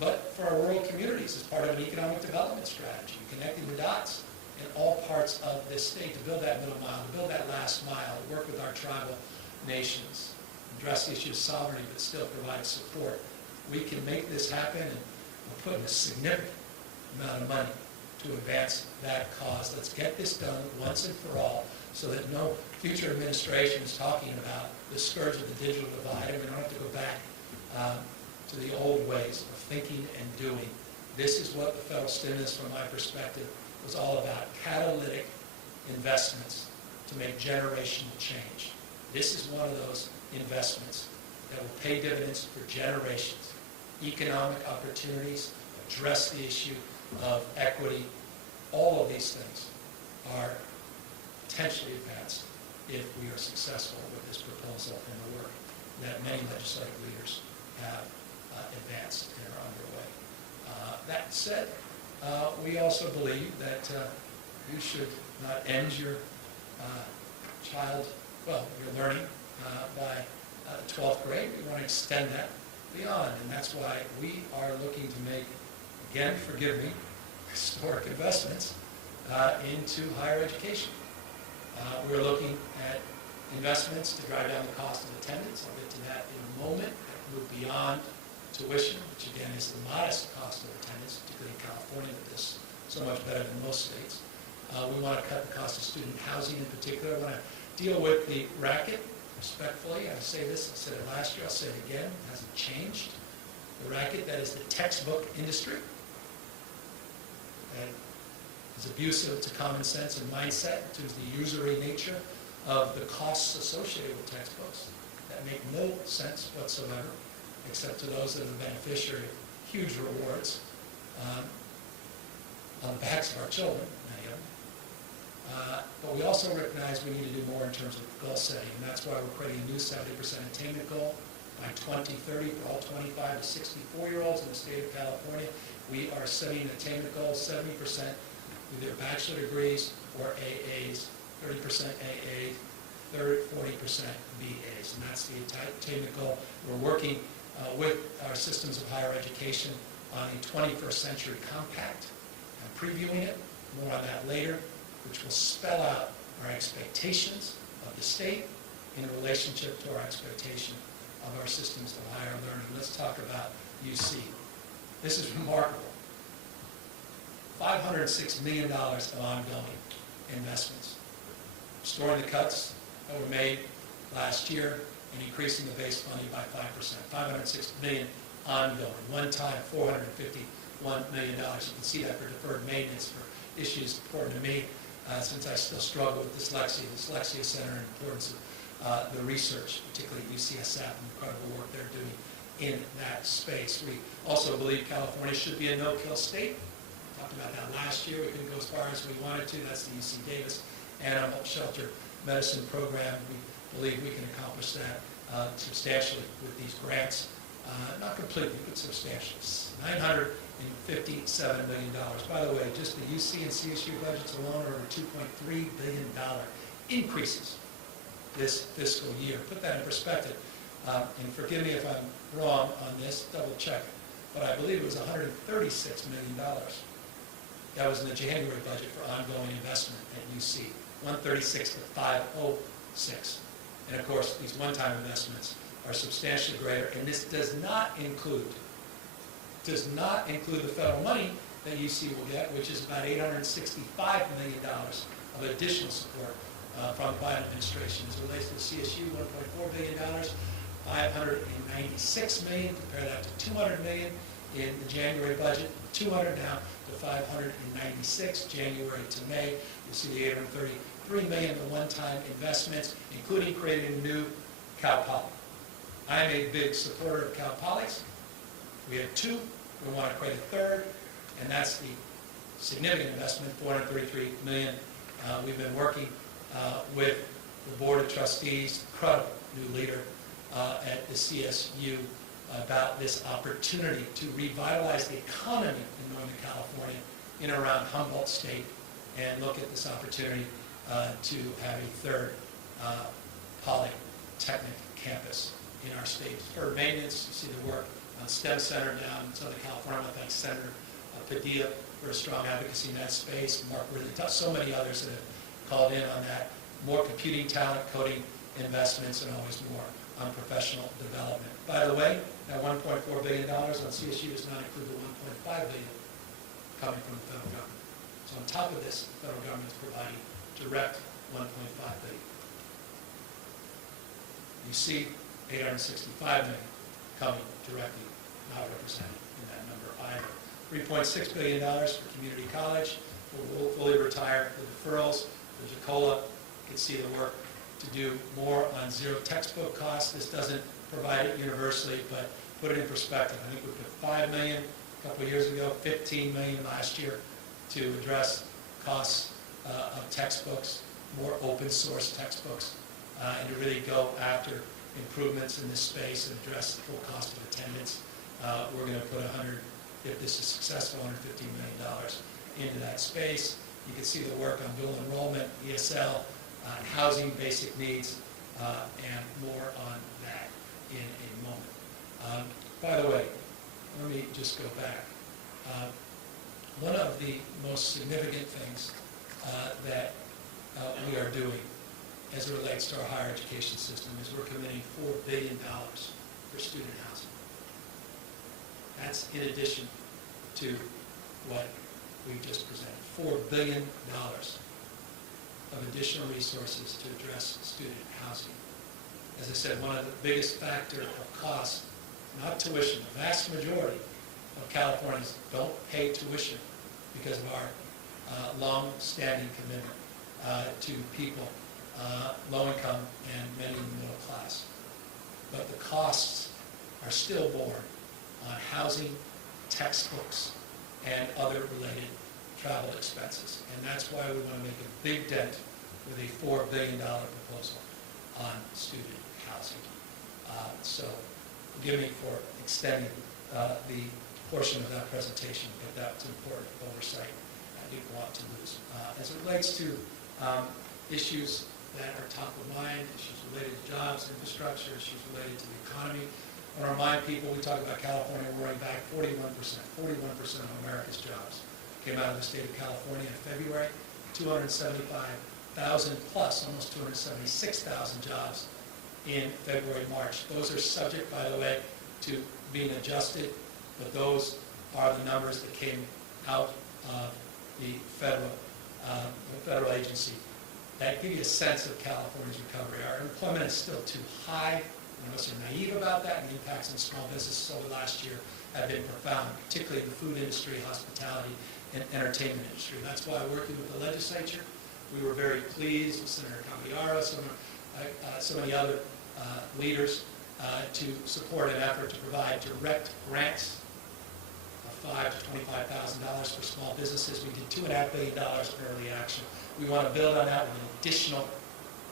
but for our rural communities as part of an economic development strategy, connecting the dots in all parts of this state to build that middle mile, to build that last mile, to work with our tribal nations, address the issue of sovereignty, but still provide support. We can make this happen, and we're putting a significant amount of money to advance that cause. Let's get this done once and for all so that no future administration is talking about the scourge of the digital divide, and we don't have to go back to the old ways of thinking and doing. This is what the federal stimulus, from my perspective, was all about: catalytic investments to make generational change. This is one of those investments that will pay dividends for generations. Economic opportunities, address the issue of equity. All of these things are potentially advanced if we are successful with this proposal and the work that many legislative leaders have advanced and are underway. That said, we also believe that you should not end your your learning by 12th grade. We want to extend that beyond, and that's why we are looking to make, again, forgive me, historic investments into higher education. We're looking at investments to drive down the cost of attendance. I'll get to that in a moment. Move beyond tuition, which again is the modest cost of attendance, particularly in California, that is so much better than most states. We want to cut the cost of student housing in particular. I want to deal with the racket respectfully. I say this, I said it last year, I'll say it again, it hasn't changed. The racket that is the textbook industry, that is abusive to common sense and mindset, to the usury nature of the costs associated with textbooks that make no sense whatsoever, except to those that are the beneficiary of huge rewards on the backs of our children, many of them. But we also recognize we need to do more in terms of goal setting, and that's why we're creating a new 70% attainment goal by 2030 for all 25 to 64-year-olds in the state of California. We are setting an attainment goal, 70% with their bachelor degrees or AAs, 30% AA, 40% BAs, and that's the attainment goal. We're working with our systems of higher education on a 21st Century Compact. I'm previewing it, more on that later, which will spell out our expectations of the state in relationship to our expectation of our systems of higher learning. Let's talk about UC. This is remarkable. $506 million of ongoing investments. Restoring the cuts that were made last year and increasing the base funding by 5%. $506 million ongoing. One time, $451 million. You can see that for deferred maintenance for issues important to me since I still struggle with Dyslexia Center, and the importance of the research, particularly at UCSF, and the incredible work they're doing in that space. We also believe California should be a no-kill state. We talked about that last year. We couldn't go as far as we wanted to. That's the UC Davis Animal Shelter Medicine Program. We believe we can accomplish that substantially with these grants. Not completely, but substantially. $957 million. By the way, just the UC and CSU budgets alone are over $2.3 billion increases this fiscal year. Put that in perspective. And forgive me if I'm wrong on this, double check it. But I believe it was $136 million. That was in the January budget for ongoing investment at UC. 136 to 506. And of course, these one-time investments are substantially greater, and this does not include the federal money that UC will get, which is about $865 million of additional support from the Biden administration. As it relates to the CSU, $1.4 billion, $596 million, compare that to $200 million in the January budget, $200 now to $596, January to May. You see the $833 million of one-time investments, including creating a new Cal Poly. I am a big supporter of Cal Polys. We have two. We want to create a third, and that's the significant investment, $433 million. We've been working with the Board of Trustees, incredible new leader at the CSU, about this opportunity to revitalize the economy in Northern California in and around Humboldt State, and look at this opportunity to have a third polytechnic campus in our state. For maintenance, you see the work on STEM Center down in Southern California. I want to thank Senator Padilla for a strong advocacy in that space. Mark really tough. So many others that have called in on that. More computing talent, coding investments, and always more on professional development. By the way, that $1.4 billion on CSU does not include the $1.5 billion coming from the federal government. So on top of this, the federal government is providing direct $1.5 billion. You see $865 million coming directly, not represented in that number either. $3.6 billion for community college. We'll fully retire the deferrals. There's a COLA. You can see the work to do more on zero textbook costs. This doesn't provide it universally, but put it in perspective. I think we put $5 million a couple of years ago, $15 million last year to address costs of textbooks, more open source textbooks, and to really go after improvements in this space and address the full cost of attendance. We're going to put if this is successful, $150 million into that space. You can see the work on dual enrollment, ESL, housing, basic needs, and more on that in a moment. By the way, let me just go back. One of the most significant things that we are doing as it relates to our higher education system is we're committing $4 billion for student housing. That's in addition to what we've just presented. $4 billion of additional resources to address student housing. As I said, one of the biggest factor of cost, not tuition. The vast majority of Californians don't pay tuition because of our long-standing commitment to people, low income and many in the middle class. But the costs are still borne on housing, textbooks, and other related travel expenses. And that's why we want to make a big dent with a $4 billion proposal on student housing. So forgive me for extending the portion of that presentation, but that's important oversight I didn't want to lose. As it relates to issues that are top of mind, issues related to jobs, infrastructure, issues related to the economy, I want to remind people, we talk about California roaring back 41% of America's jobs came out of the state of California in February, 275,000 plus, almost 276,000 jobs in February, March. Those are subject, by the way, to being adjusted, but those are the numbers that came out of the federal agency. That give you a sense of California's recovery. Our employment is still too high. None of us are naive about that, and the impacts on small businesses over the last year have been profound, particularly in the food industry, hospitality, and entertainment industry. That's why, working with the legislature, we were very pleased with Senator Caballero, some of the other leaders, to support an effort to provide direct grants of $5,000 to $25,000 for small businesses. We did $2.5 billion in early action. We want to build on that with an additional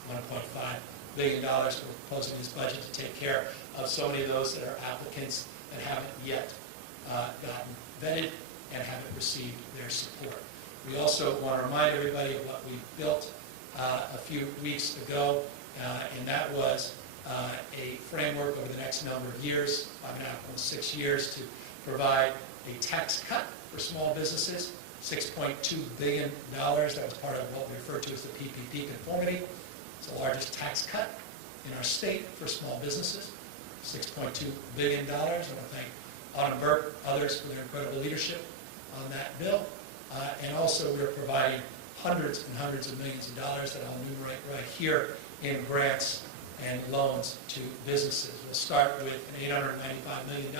$1.5 billion. We're proposing this budget to take care of so many of those that are applicants that haven't yet gotten vetted and haven't received their support. We also want to remind everybody of what we built a few weeks ago, and that was a framework over the next number of years, 5.5, almost 6 years, to provide a tax cut for small businesses, $6.2 billion. That was part of what we refer to as the PPP conformity. It's the largest tax cut in our state for small businesses, $6.2 billion. I want to thank Autumn Burke, others for their incredible leadership on that bill. And also we're providing hundreds and hundreds of millions of dollars that I'll enumerate right here in grants and loans to businesses. We'll start with an $895 million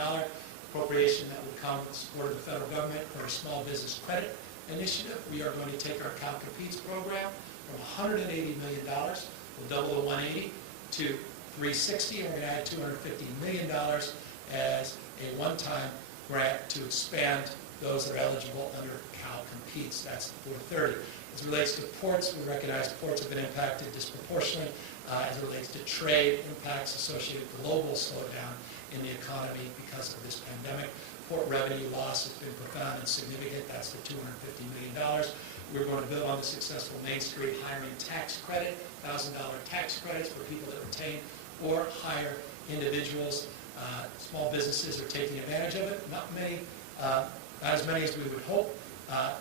appropriation that will come with the support of the federal government for our small business credit initiative. We are going to take our Cal Competes program from $180 million, we'll double the 180 to $360, and we're going to add $250 million as a one-time grant to expand those that are eligible under Cal Competes. That's the 430. As it relates to ports, we recognize ports have been impacted disproportionately as it relates to trade impacts associated with global slowdown in the economy because of this pandemic. Port revenue loss has been profound and significant. That's the $250 million. We're going to build on the successful Main Street hiring tax credit, $1,000 tax credits for people that retain or hire individuals. Small businesses are taking advantage of it. Not as many as we would hope,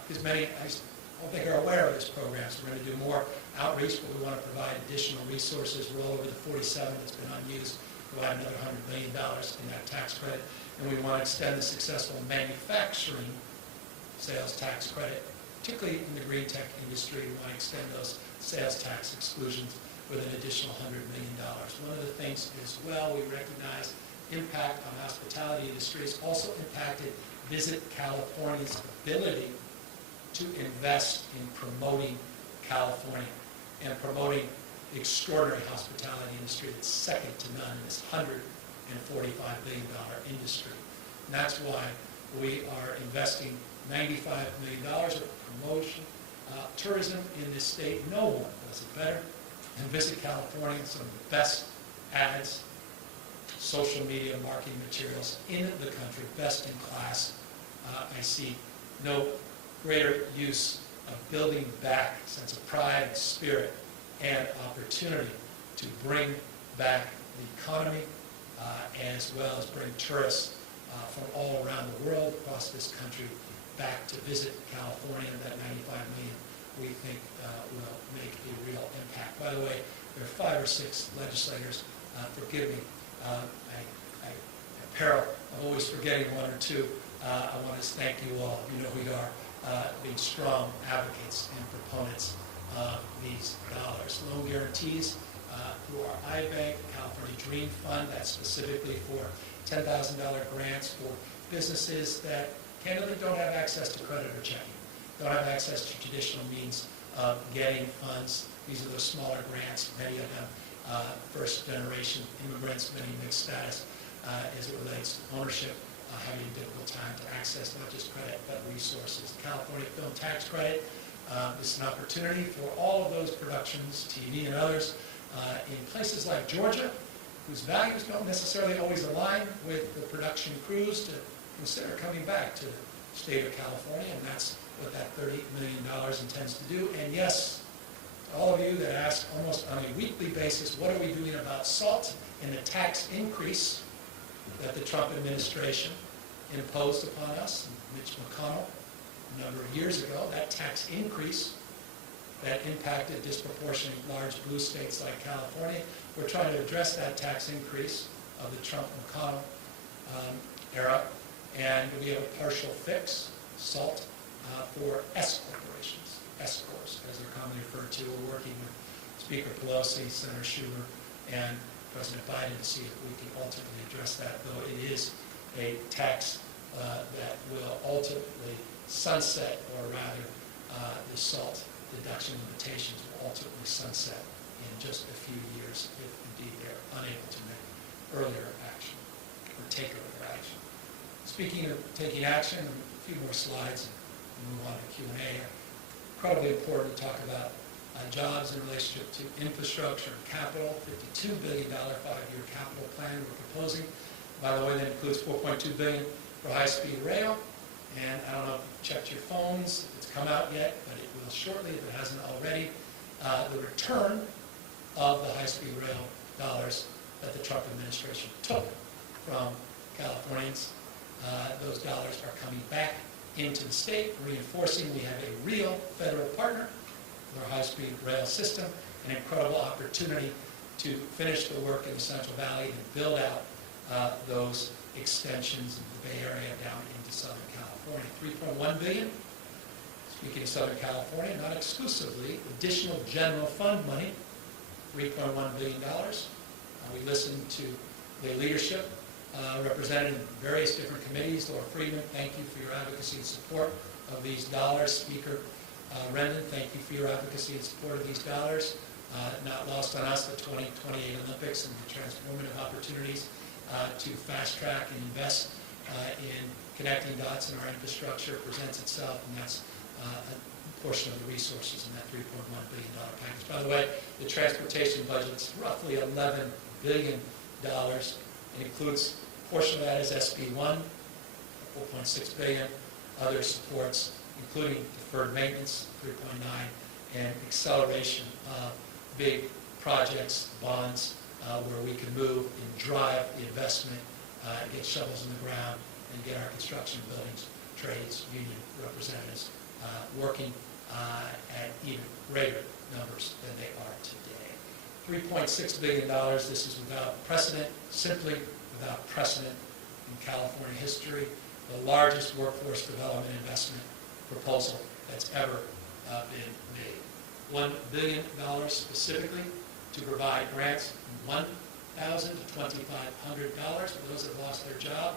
because many, I don't think, are aware of this program. So we're going to do more outreach, but we want to provide additional resources. Roll over the 47 that's been unused, provide another $100 million in that tax credit. And we want to extend the successful manufacturing sales tax credit, particularly in the green tech industry. We want to extend those sales tax exclusions with an additional $100 million. One of the things as well, we recognize impact on hospitality industry has also impacted Visit California's ability to invest in promoting California and promoting the extraordinary hospitality industry that's second to none in this $145 billion industry. And that's why we are investing $95 million of promotion, tourism in this state. No one does it better than Visit California. Some of the best ads social media marketing materials in the country, best in class. I see no greater use of building back a sense of pride and spirit and opportunity to bring back the economy as well as bring tourists from all around the world across this country back to visit California. That 95 million we think will make a real impact. By the way, there are 5 or 6 legislators, forgive me, I peril of always forgetting 1 or 2. I want to thank you all. You know who you are, being strong advocates and proponents of these dollars. Loan guarantees through our iBank, California Dream Fund, that's specifically for $10,000 grants for businesses that candidly don't have access to credit or checking, don't have access to traditional means of getting funds. These are the smaller grants, many of them first-generation immigrants, many mixed status, as it relates to ownership, having a difficult time to access not just credit, but resources. California Film Tax Credit, this is an opportunity for all of those productions, TV and others, in places like Georgia, whose values don't necessarily always align with the production crews, to consider coming back to the state of California, and that's what that $30 million intends to do. And yes, all of you that ask almost on a weekly basis, what are we doing about SALT and the tax increase that the Trump administration imposed upon us, Mitch McConnell, a number of years ago, that tax increase that impacted disproportionately large blue states like California. We're trying to address that tax increase of the Trump-McConnell era, and we have a partial fix, SALT, for S corporations, S corps, as they're commonly referred to. We're working with Speaker Pelosi, Senator Schumer, and President Biden to see if we can ultimately address that, though it is a tax that will ultimately sunset, or rather the SALT deduction limitations will ultimately sunset in just a few years if indeed they're unable to make earlier action or take earlier action. Speaking of taking action, a few more slides and move on to Q&A. Incredibly important to talk about jobs in relationship to infrastructure and capital. $52 billion 5-year capital plan we're proposing. By the way, that includes $4.2 billion for high-speed rail. And I don't know if you've checked your phones, if it's come out yet, but it will shortly if it hasn't already. The return of the high-speed rail dollars that the Trump administration took from Californians. Those dollars are coming back into the state, reinforcing we have a real federal partner with our high-speed rail system, an incredible opportunity to finish the work in the Central Valley and build out those extensions in the Bay Area down into Southern California. $3.1 billion. Speaking of Southern California, not exclusively, additional general fund money, $3.1 billion. We listened to the leadership represented in various different committees. Laura Friedman, thank you for your advocacy and support of these dollars. Speaker Rendon, thank you for your advocacy and support of these dollars. Not lost on us, the 2028 Olympics and the transformative opportunities to fast track and invest in connecting dots in our infrastructure presents itself, and that's a portion of the resources in that $3.1 billion package. By the way, the transportation budget is roughly $11 billion. It includes a portion of that is SB1, $4.6 billion, other supports, including deferred maintenance, $3.9, and acceleration of big projects, bonds, where we can move and drive the investment, get shovels in the ground, and get our construction buildings, trades, union representatives working at even greater numbers than they are today. $3.6 billion, this is without precedent, simply without precedent in California history, the largest workforce development investment proposal that's ever been made. $1 billion specifically to provide grants from $1,000 to $2,500 for those that have lost their job,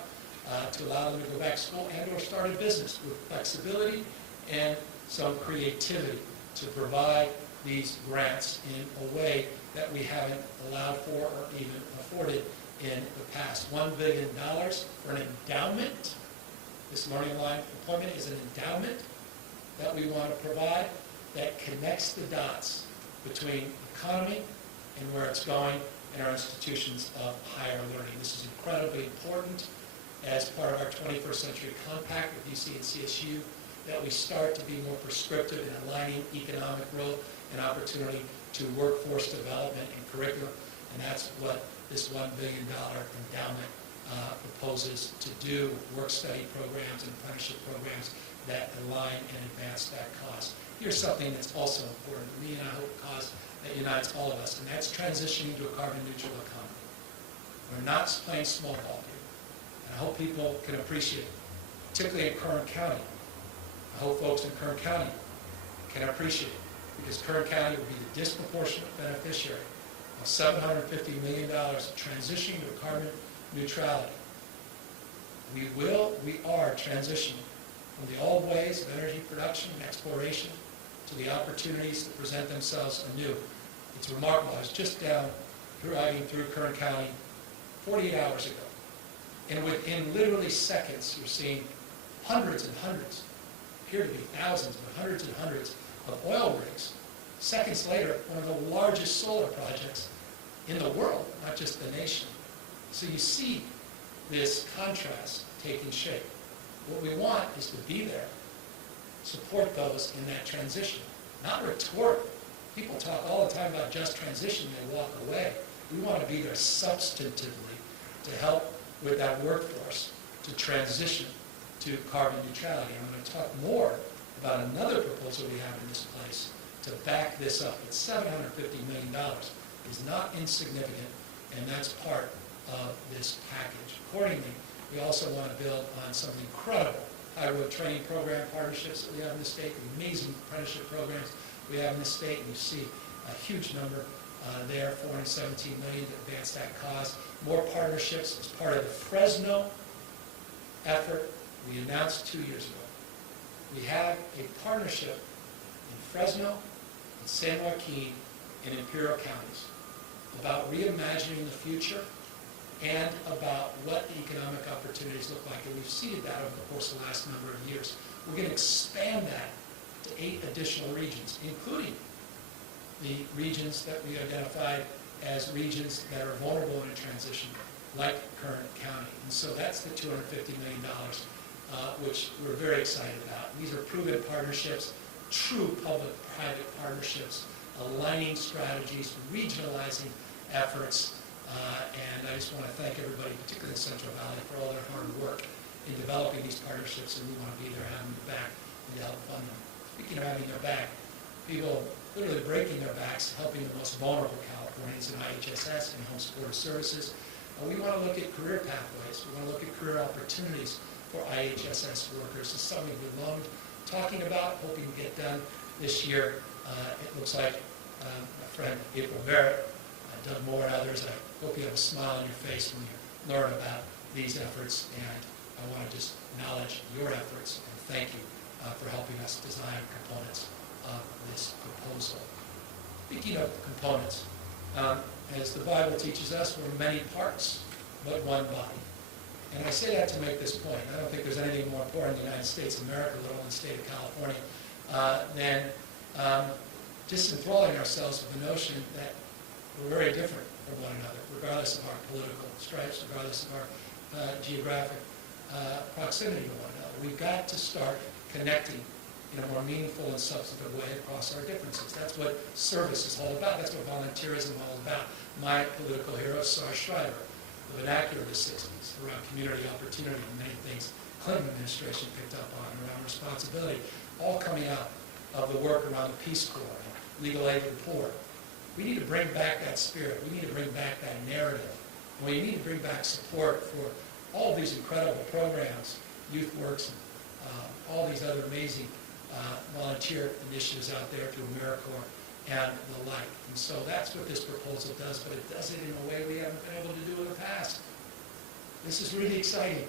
to allow them to go back to school and or start a business with flexibility and some creativity to provide these grants in a way that we haven't allowed for or even afforded in the past. $1 billion for an endowment. This Learning Line employment is an endowment that we want to provide that connects the dots between economy and where it's going in our institutions of higher learning. This is incredibly important as part of our 21st Century Compact with UC and CSU, that we start to be more prescriptive in aligning economic growth and opportunity to workforce development and curriculum. And that's what this $1 billion endowment proposes to do, work-study programs and apprenticeship programs that align and advance that cause. Here's something that's also important to me, and I hope a cause that unites all of us, and that's transitioning to a carbon-neutral economy. We're not playing small ball here, and I hope people can appreciate it, particularly in Kern County. I hope folks in Kern County can appreciate it, because Kern County will be the disproportionate beneficiary of $750 million transitioning to carbon neutrality. We are transitioning from the old ways of energy production and exploration to the opportunities that present themselves anew. It's remarkable. I was just driving through Kern County 48 hours ago, and within literally seconds, you're seeing hundreds and hundreds, appear to be thousands, but hundreds and hundreds of oil rigs. Seconds later, one of the largest solar projects in the world, not just the nation. So you see this contrast taking shape. What we want is to be there, support those in that transition, not retort. People talk all the time about just transition, they walk away. We want to be there substantively to help with that workforce to transition to carbon neutrality. I'm going to talk more about another proposal we have in this place to back this up. It's $750 million. It's not insignificant, and that's part of this package. Accordingly, we also want to build on some incredible high-road training program partnerships that we have in the state, the amazing apprenticeship programs we have in the state, and you see a huge number there, $417 million to advance that cause. More partnerships as part of the Fresno effort we announced 2 years ago. We have a partnership in Fresno, in San Joaquin, and Imperial counties about reimagining the future and about what the economic opportunities look like. And we've seeded that over the course of the last number of years. We're going to expand that to 8 additional regions, including the regions that we identified as regions that are vulnerable in a transition, like Kern County. And so that's the $250 million, which we're very excited about. These are proven partnerships, true public-private partnerships, aligning strategies, regionalizing efforts, and I just want to thank everybody, particularly in the Central Valley, for all their hard work in developing these partnerships, and we want to be there having their back and to help fund them. Speaking of having their back, people literally breaking their backs, helping the most vulnerable Californians in IHSS and home supportive services. We want to look at career pathways. We want to look at career opportunities for IHSS workers. It's something we've long talking about, hoping to get done this year. It looks like my friend April Barrett, Doug Moore, and others, I hope you have a smile on your face when you learn about these efforts, and I want to just acknowledge your efforts and thank you for helping us design components of this proposal. Speaking of components, as the Bible teaches us, we're many parts, but one body. And I say that to make this point. I don't think there's anything more important in the United States of America, let alone the state of California, than just enthralling ourselves with the notion that we're very different from one another, regardless of our political stripes, regardless of our geographic proximity to one another. We've got to start connecting in a more meaningful and substantive way across our differences. That's what service is all about. That's what volunteerism is all about. My political hero, Sarge Schreiber, the vernacular of the 60s around community opportunity and many things Clinton administration picked up on around responsibility, all coming out of the work around the Peace Corps and legal aid to the poor. We need to bring back that spirit. We need to bring back that narrative. And we need to bring back support for all of these incredible programs, Youth Works, and all these other amazing volunteer initiatives out there through AmeriCorps and the like. And so that's what this proposal does, but it does it in a way we haven't been able to do in the past. This is really exciting.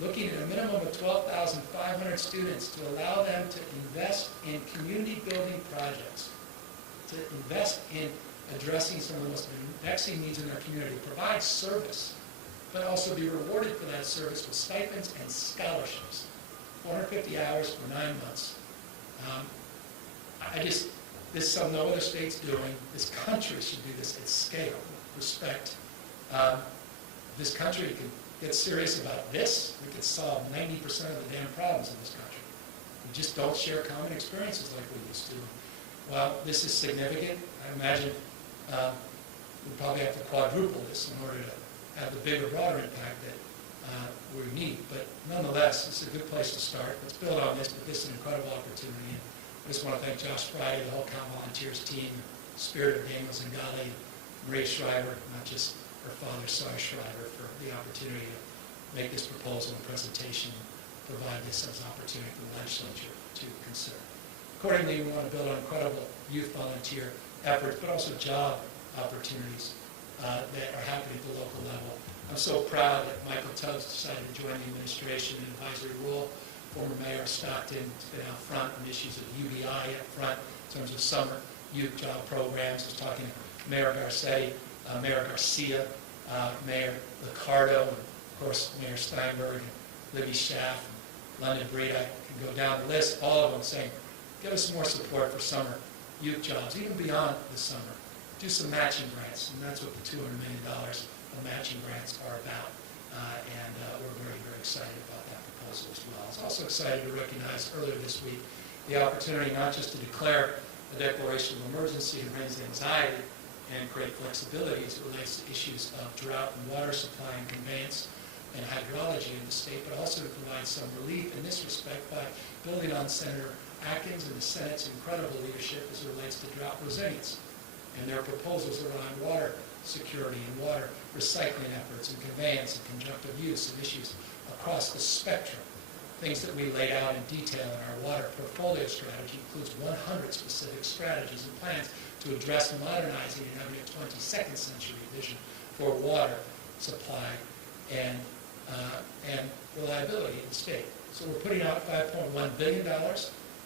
Looking at a minimum of 12,500 students to allow them to invest in community building projects, to invest in addressing some of the most vexing needs in their community, provide service, but also be rewarded for that service with stipends and scholarships. 450 hours for 9 months. This is something no other state's doing. This country should do this at scale. respect, this country could get serious about this. We could solve 90% of the damn problems in this country. We just don't share common experiences like we used to. Well, this is significant. I imagine we probably have to quadruple this in order to have the bigger, broader impact that we need. But nonetheless, it's a good place to start. Let's build on this, but this is an incredible opportunity. And I just want to thank Josh Friday, the whole Count Volunteers team, the spirit of Daniel Zingali, Maria Shriver, not just her father, Sarah Shriver, for the opportunity to make this proposal and presentation and provide this as an opportunity for the legislature to consider. Accordingly, we want to build on incredible youth volunteer efforts, but also job opportunities that are happening at the local level. I'm so proud that Michael Tubbs decided to join the administration in an advisory role. Former Mayor of Stockton has been out front on issues of UBI up front in terms of summer youth job programs. I was talking to Mayor Garcetti, Mayor Garcia, Mayor Liccardo, and of course Mayor Steinberg, and Libby Schaff, and London Breed. I can go down the list, all of them saying, give us more support for summer youth jobs, even beyond the summer. Do some matching grants, and that's what the $200 million of matching grants are about. And we're very, very excited about that proposal as well. I was also excited to recognize earlier this week the opportunity not just to declare a declaration of emergency and raise anxiety and create flexibility as it relates to issues of drought and water supply and conveyance and hydrology in the state, but also to provide some relief in this respect by building on Senator Atkins and the Senate's incredible leadership as it relates to drought resilience and their proposals around water security and water recycling efforts and conveyance and conjunctive use and issues across the spectrum. Things that we laid out in detail in our water portfolio strategy includes 100 specific strategies and plans to address modernizing and having a 22nd century vision for water supply and reliability in the state. So we're putting out $5.1 billion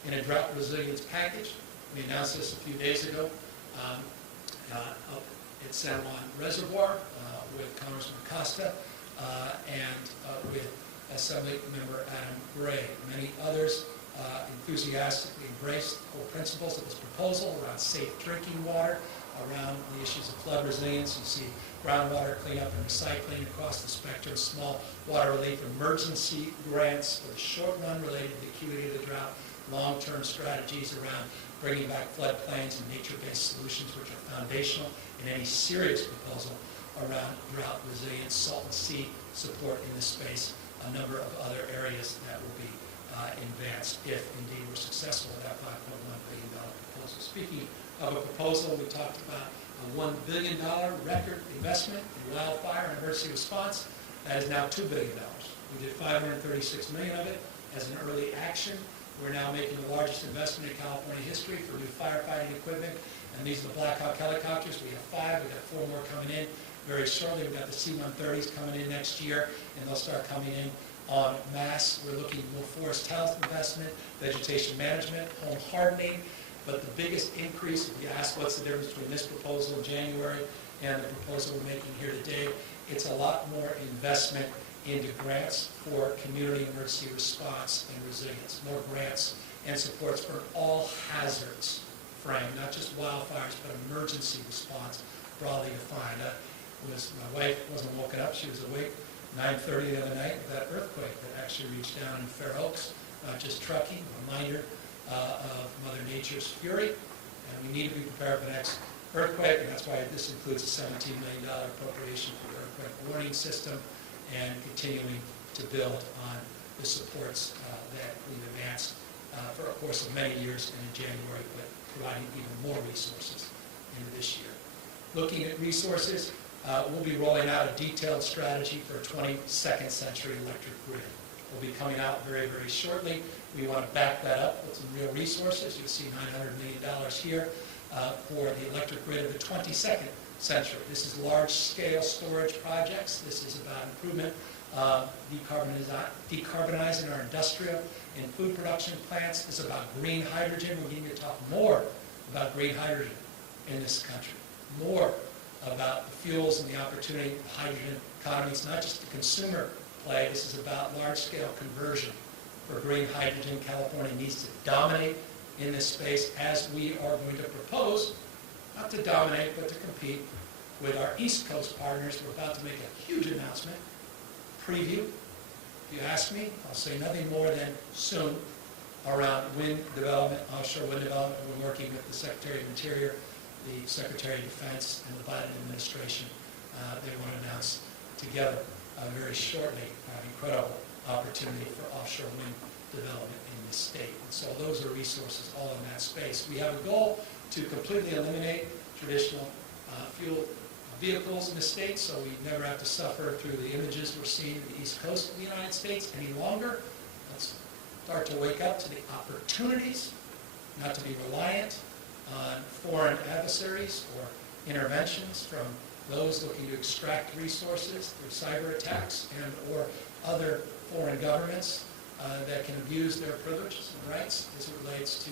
in a drought resilience package. We announced this a few days ago up at San Juan Reservoir with Congressman Costa and with Assembly Member Adam Gray. Many others enthusiastically embraced the core principles of this proposal around safe drinking water, around the issues of flood resilience. You see groundwater cleanup and recycling across the spectrum, small water relief emergency grants for the short run related to the acuity of the drought, long-term strategies around bringing back floodplains and nature-based solutions, which are foundational in any serious proposal around drought resilience, salt and sea support in this space, a number of other areas that will be advanced if indeed we're successful with that $5.1 billion proposal. Speaking of a proposal, we talked about a $1 billion record investment in wildfire and emergency response. That is now $2 billion. We did $536 million of it as an early action. We're now making the largest investment in California history for new firefighting equipment. And these are the Black Hawk helicopters. We have 5. We've got 4 more coming in very shortly. We've got the C-130s coming in next year, and they'll start coming in en masse. We're looking more forest health investment, vegetation management, home hardening. But the biggest increase, if you ask what's the difference between this proposal in January and the proposal we're making here today, it's a lot more investment into grants for community emergency response and resilience. More grants and supports for all hazards frame, not just wildfires, but emergency response broadly defined. My wife wasn't woken up. She was awake 9:30 the other night with that earthquake that actually reached down in Fair Oaks. Not just trucking, a reminder of Mother Nature's fury. And we need to be prepared for the next earthquake, and that's why this includes a $17 million appropriation for the earthquake warning system and continuing to build on the supports that we've advanced for a course of many years and in January, but providing even more resources into this year. Looking at resources, we'll be rolling out a detailed strategy for a 22nd century electric grid. We'll be coming out very, very shortly. We want to back that up with some real resources. You'll see $900 million here for the electric grid of the 22nd century. This is large-scale storage projects. This is about improvement, decarbonizing our industrial and food production plants. This is about green hydrogen. We need to talk more about green hydrogen in this country, more about the fuels and the opportunity of hydrogen economy. It's not just a consumer play. This is about large-scale conversion for green hydrogen. California needs to dominate in this space, as we are going to propose, not to dominate, but to compete with our East Coast partners. We're about to make a huge announcement, preview. If you ask me, I'll say nothing more than soon around wind development, offshore wind development. We're working with the Secretary of Interior, the Secretary of Defense, and the Biden administration. They want to announce together very shortly an incredible opportunity for offshore wind development in this state. And so those are resources all in that space. We have a goal to completely eliminate traditional fuel vehicles in the state, so we never have to suffer through the images we're seeing in the East Coast of the United States any longer. Let's start to wake up to the opportunities, not to be reliant on foreign adversaries or interventions from those looking to extract resources through cyber attacks and or other foreign governments that can abuse their privileges and rights as it relates to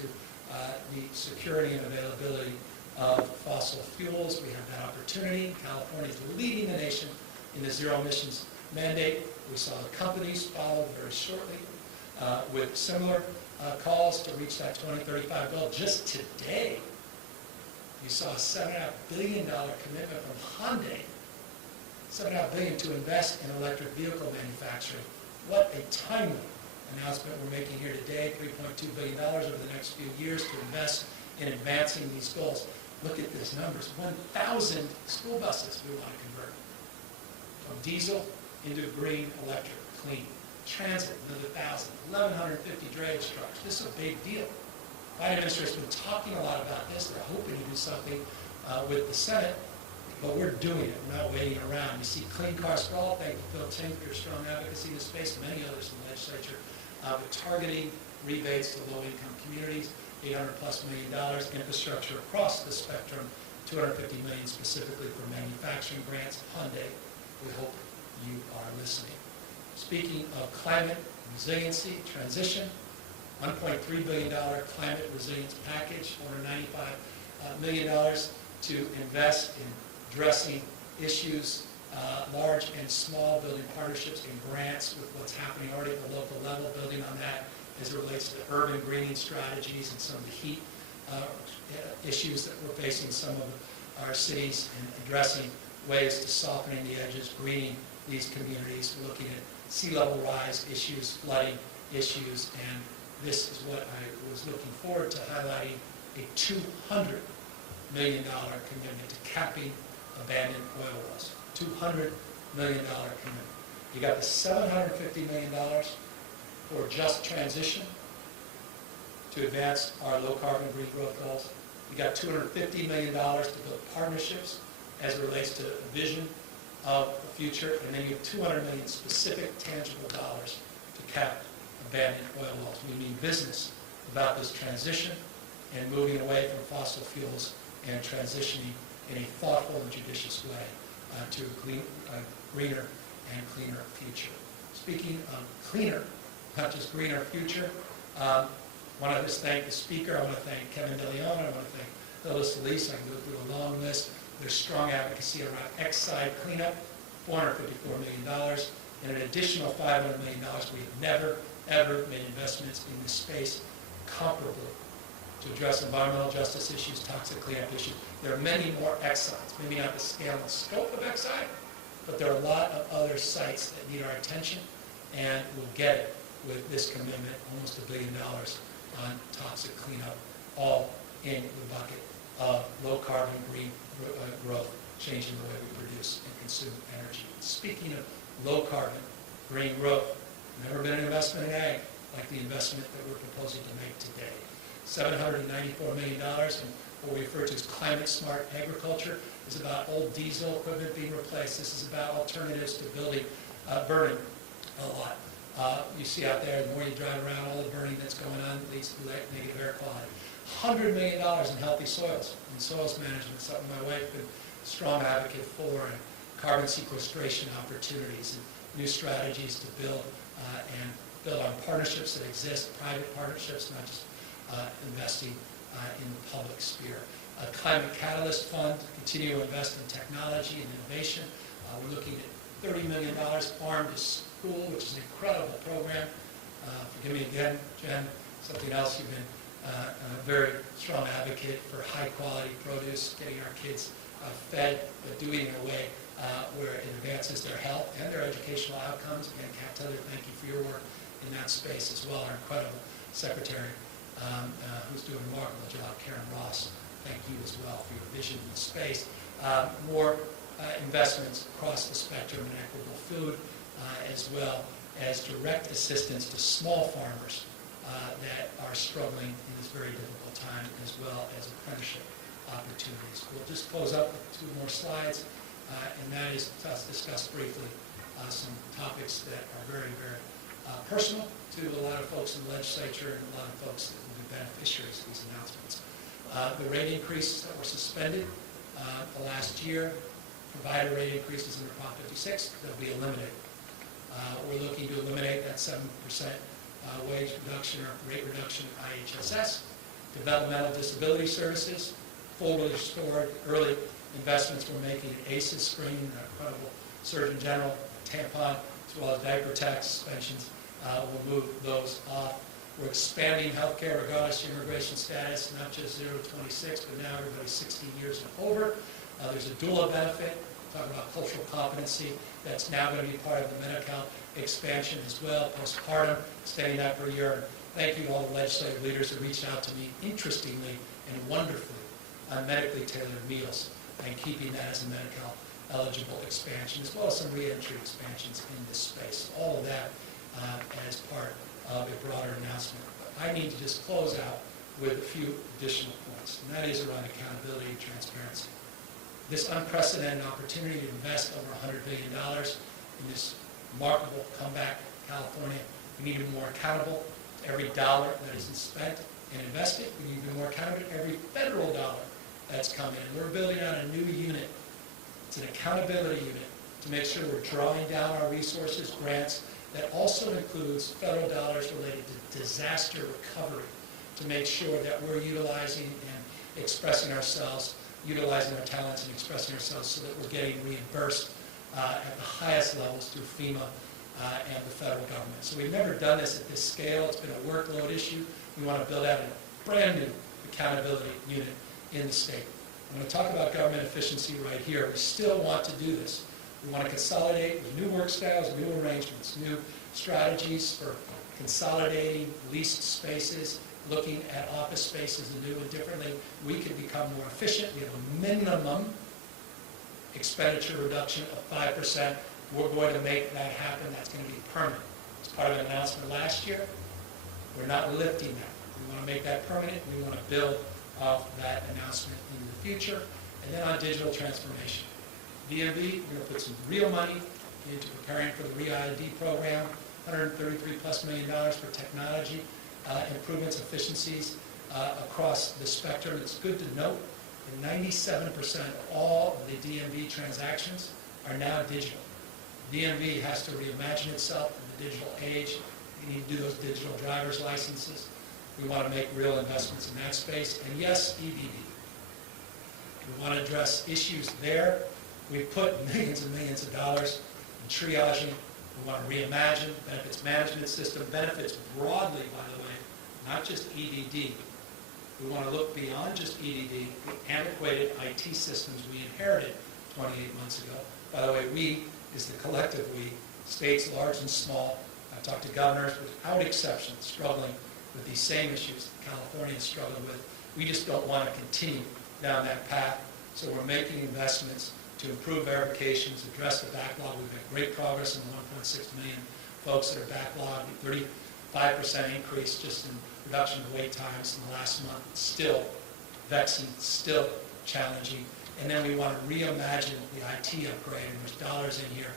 the security and availability of fossil fuels. We have that opportunity. California is leading the nation in the zero emissions mandate. We saw the companies follow very shortly with similar calls to reach that 2035 goal. Just today, you saw a $7.5 billion commitment from Hyundai, $7.5 billion to invest in electric vehicle manufacturing. What a timely announcement we're making here today, $3.2 billion over the next few years to invest in advancing these goals. Look at these numbers. 1,000 school buses we want to convert from diesel into green, electric, clean. Transit, another 1,000. 1,150 drayage trucks. This is a big deal. The Biden administration has been talking a lot about this. They're hoping to do something with the Senate, but we're doing it. We're not waiting around. You see Clean Cars for All. Thank you, Phil Ting, for your strong advocacy in this space, and many others in the legislature, with targeting rebates to low-income communities, $800+ million, infrastructure across the spectrum, $250 million specifically for manufacturing grants. Hyundai, we hope you are listening. Speaking of climate resiliency, transition, $1.3 billion climate resilience package, $495 million to invest in addressing issues, large and small, building partnerships and grants with what's happening already at the local level, building on that as it relates to urban greening strategies and some of the heat issues that we're facing in some of our cities, and addressing ways to softening the edges, greening these communities, looking at sea level rise issues, flooding issues, and this is what I was looking forward to highlighting, a $200 million commitment to capping abandoned oil wells. $200 million commitment. You got the $750 million for just transition to advance our low carbon green growth goals. You got $250 million to build partnerships as it relates to a vision of the future, and then you have $200 million specific tangible dollars to cap abandoned oil wells. We mean business about this transition and moving away from fossil fuels and transitioning in a thoughtful and judicious way to a greener and cleaner future. Speaking of cleaner, not just greener future, I want to just thank the speaker. I want to thank Kevin DeLeon. I want to thank Phyllis Elise. I can go through a long list. There's strong advocacy around X-side cleanup, $454 million, and an additional $500 million. We have never, ever made investments in this space comparable to address environmental justice issues, toxic cleanup issues. There are many more X-sites, maybe not the scale and scope of X-site, but there are a lot of other sites that need our attention, and we'll get it with this commitment, almost $1 billion on toxic cleanup, all in the bucket of low carbon green growth, changing the way we produce and consume energy. Speaking of low carbon green growth, never been an investment in ag like the investment that we're proposing to make today. $794 million, and what we refer to as climate smart agriculture is about old diesel equipment being replaced. This is about alternatives to burning a lot. You see out there, the more you drive around, all the burning that's going on leads to negative air quality. $100 million in healthy soils and soils management, something my wife been a strong advocate for, and carbon sequestration opportunities and new strategies to build on partnerships that exist, private partnerships, not just investing in the public sphere. A climate catalyst fund, continue to invest in technology and innovation. We're looking at $30 million farm to school, which is an incredible program. Forgive me again, Jen, something else you've been a very strong advocate for high quality produce, getting our kids fed, but doing it in a way where it advances their health and their educational outcomes. Again, Kat Taylor, thank you for your work in that space as well. Our incredible secretary, who's doing a remarkable job, Karen Ross, thank you as well for your vision in the space. More investments across the spectrum in equitable food, as well as direct assistance to small farmers that are struggling in this very difficult time, as well as apprenticeship opportunities. We'll just close up with 2 more slides, and that is to discuss briefly some topics that are very, very personal to a lot of folks in the legislature and a lot of folks that will be beneficiaries of these announcements. The rate increases that were suspended the last year, provider rate increases under Prop 56, they'll be eliminated. We're looking to eliminate that 7% wage reduction or rate reduction at IHSS, developmental disability services, fully restored early investments we're making in ACEs screening, our incredible Surgeon General, tampon, as well as diaper tax suspensions. We'll move those off. We're expanding health care regardless of immigration status, not just 0 to 26, but now everybody's 16 years and over. There's a doula benefit, talking about cultural competency, that's now going to be part of the Medi-Cal expansion as well, postpartum, extending that for a year. Thank you to all the legislative leaders that reached out to me, interestingly and wonderfully, on medically tailored meals and keeping that as a Medi-Cal eligible expansion, as well as some re-entry expansions in this space. All of that as part of a broader announcement. But I need to just close out with a few additional points, and that is around accountability and transparency. This unprecedented opportunity to invest over $100 billion in this remarkable comeback in California. We need to be more accountable to every dollar that is spent and invested. We need to be more accountable to every federal dollar that's come in. We're building out a new unit. It's an accountability unit to make sure we're drawing down our resources, grants, that also includes federal dollars related to disaster recovery, to make sure that we're utilizing and expressing ourselves, utilizing our talents and expressing ourselves so that we're getting reimbursed at the highest levels through FEMA and the federal government. So we've never done this at this scale. It's been a workload issue. We want to build out a brand new accountability unit in the state. I'm going to talk about government efficiency right here. We still want to do this. We want to consolidate with new work styles, new arrangements, new strategies for consolidating leased spaces, looking at office spaces anew and differently. We can become more efficient. We have a minimum expenditure reduction of 5%. We're going to make that happen. That's going to be permanent. It's part of an announcement last year. We're not lifting that. We want to make that permanent. We want to build off that announcement in the future. And then on digital transformation. DMV, we're going to put some real money into preparing for the RE-ID program, $133+ million for technology improvements, efficiencies across the spectrum. It's good to note that 97% of all of the DMV transactions are now digital. DMV has to reimagine itself in the digital age. We need to do those digital driver's licenses. We want to make real investments in that space. And yes, EBD. We want to address issues there. We've put millions and millions of dollars in triaging. We want to reimagine benefits management system, benefits broadly, by the way, not just EDD. We want to look beyond just EDD, the antiquated IT systems we inherited 28 months ago. By the way, we is the collective we, states large and small. I've talked to governors without exception struggling with these same issues that California is struggling with. We just don't want to continue down that path. So we're making investments to improve verifications, address the backlog. We've made great progress in the 1.6 million folks that are backlogged, 35% increase just in reduction of wait times in the last month. It's still vexing, still challenging. And then we want to reimagine the IT upgrade, and there's dollars in here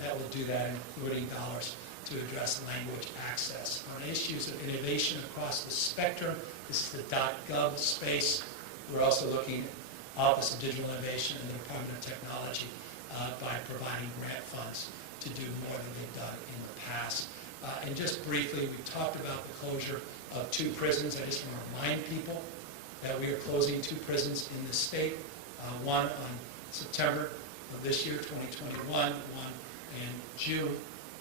that will do that, including dollars to address language access. On issues of innovation across the spectrum, this is the .gov space. We're also looking at Office of Digital Innovation and the Department of Technology by providing grant funds to do more than they've done in the past. And just briefly, we talked about the closure of 2 prisons. I just want to remind people that we are closing 2 prisons in the state, one on September of this year, 2021, one in June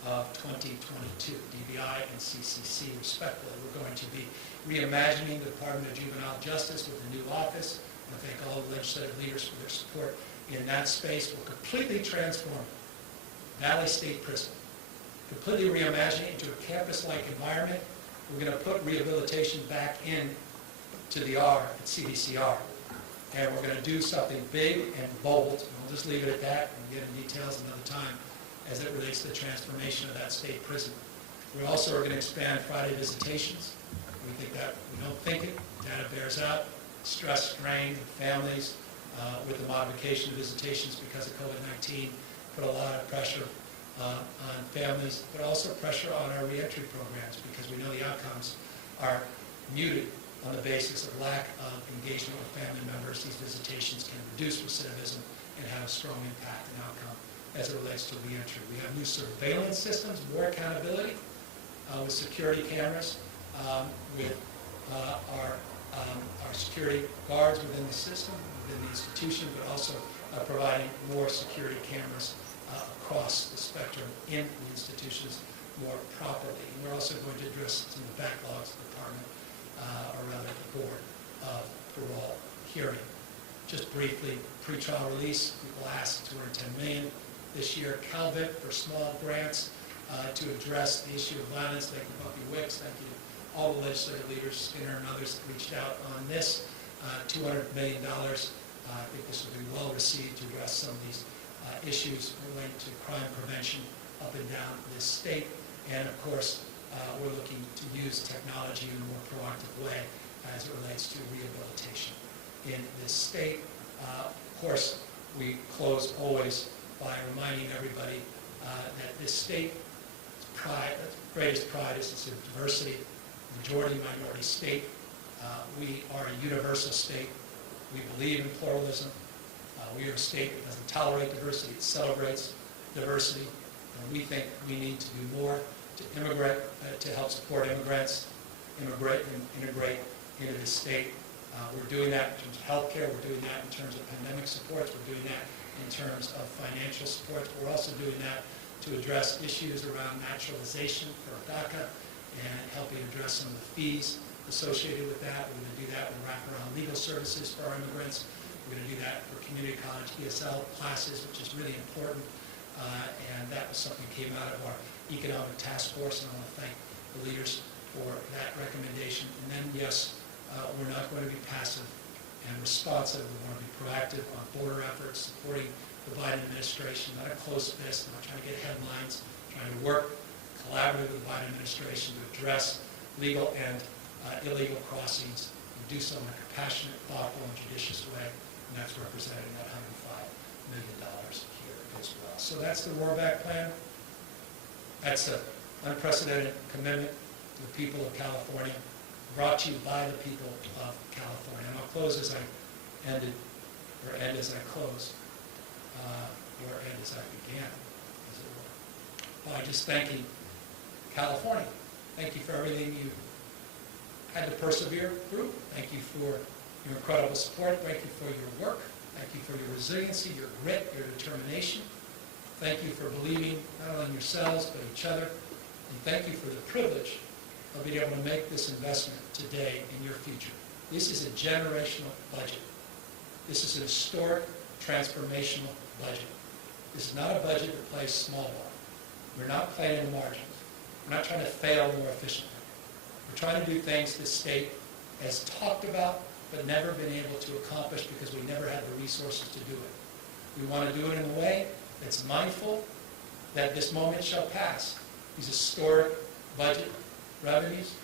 of 2022, DBI and CCC respectively. We're going to be reimagining the Department of Juvenile Justice with a new office, I thank all the legislative leaders for their support in that space. We'll completely transform Valley State Prison, completely reimagine it into a campus-like environment. We're going to put rehabilitation back in to the R at CDCR. And we're going to do something big and bold. And we'll just leave it at that and get into details another time as it relates to the transformation of that state prison. We also are going to expand Friday visitations. We don't think it. Data bears out. Stress, strain, families with the modification of visitations because of COVID-19 put a lot of pressure on families, but also pressure on our reentry programs because we know the outcomes are muted on the basis of lack of engagement with family members. These visitations can reduce recidivism and have a strong impact and outcome as it relates to reentry. We have new surveillance systems, more accountability with security cameras, with our security guards within the system, within the institution, but also providing more security cameras across the spectrum in the institutions more properly. And we're also going to address some of the backlogs of the department, or rather the Board of Parole hearing. Just briefly, pretrial release, people asked $210 million this year. CalVIP for small grants to address the issue of violence. Thank you, Bumpy Wicks. Thank you, all the legislative leaders, Skinner and others that reached out on this. $200 million. I think this will be well received to address some of these issues related to crime prevention up and down this state. And of course, we're looking to use technology in a more proactive way as it relates to rehabilitation in this state. Of course, we close always by reminding everybody that this state's greatest pride is its diversity, majority-minority state. We are a universal state. We believe in pluralism. We are a state that doesn't tolerate diversity. It celebrates diversity. And we think we need to do more to immigrate, to help support immigrants, integrate into the state. We're doing that in terms of healthcare. We're doing that in terms of pandemic supports. We're doing that in terms of financial supports. We're also doing that to address issues around naturalization for DACA and helping address some of the fees associated with that. We're going to do that with wraparound legal services for our immigrants. We're going to do that for community college ESL classes, which is really important. And that was something that came out of our economic task force, and I want to thank the leaders for that recommendation. And then, yes, we're not going to be passive and responsive. We want to be proactive on border efforts, supporting the Biden administration, not a closed fist, not trying to get headlines, trying to work collaboratively with the Biden administration to address legal and illegal crossings and do so in a compassionate, thoughtful, and judicious way. And that's represented in that $105 million here as well. So that's the Roarback Plan. That's an unprecedented commitment to the people of California, brought to you by the people of California. And I'll close as I ended, or end as I close, or end as I began, as it were, by just thanking California. Thank you for everything you had to persevere through. Thank you for your incredible support. Thank you for your work. Thank you for your resiliency, your grit, your determination. Thank you for believing not only in yourselves, but each other. And thank you for the privilege of being able to make this investment today in your future. This is a generational budget. This is an historic, transformational budget. This is not a budget that plays small ball. We're not playing in the margins. We're not trying to fail more efficiently. We're trying to do things this state has talked about but never been able to accomplish because we never had the resources to do it. We want to do it in a way that's mindful that this moment shall pass. These historic budget revenues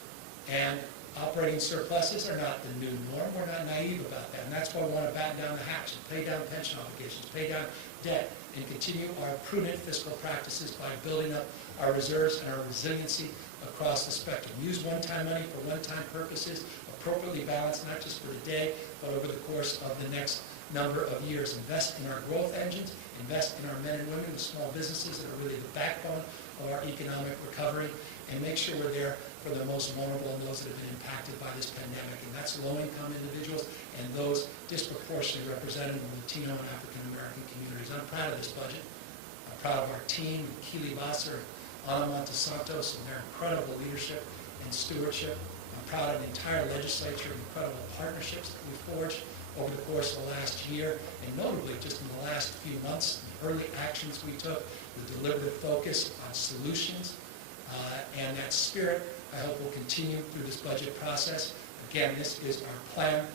and operating surpluses are not the new norm. We're not naive about that. And that's why we want to batten down the hatch and pay down pension obligations, pay down debt, and continue our prudent fiscal practices by building up our reserves and our resiliency across the spectrum. Use one-time money for one-time purposes, appropriately balanced, not just for the day, but over the course of the next number of years. Invest in our growth engines, invest in our men and women, the small businesses that are really the backbone of our economic recovery, and make sure we're there for the most vulnerable and those that have been impacted by this pandemic. And that's low-income individuals and those disproportionately represented in the Latino and African-American communities. I'm proud of this budget. I'm proud of our team, Keely Vassar, Ana Montesantos, and their incredible leadership and stewardship. I'm proud of the entire legislature, incredible partnerships that we forged over the course of the last year, and notably just in the last few months, the early actions we took, the deliberative focus on solutions, and that spirit, I hope, will continue through this budget process. Again, this is our plan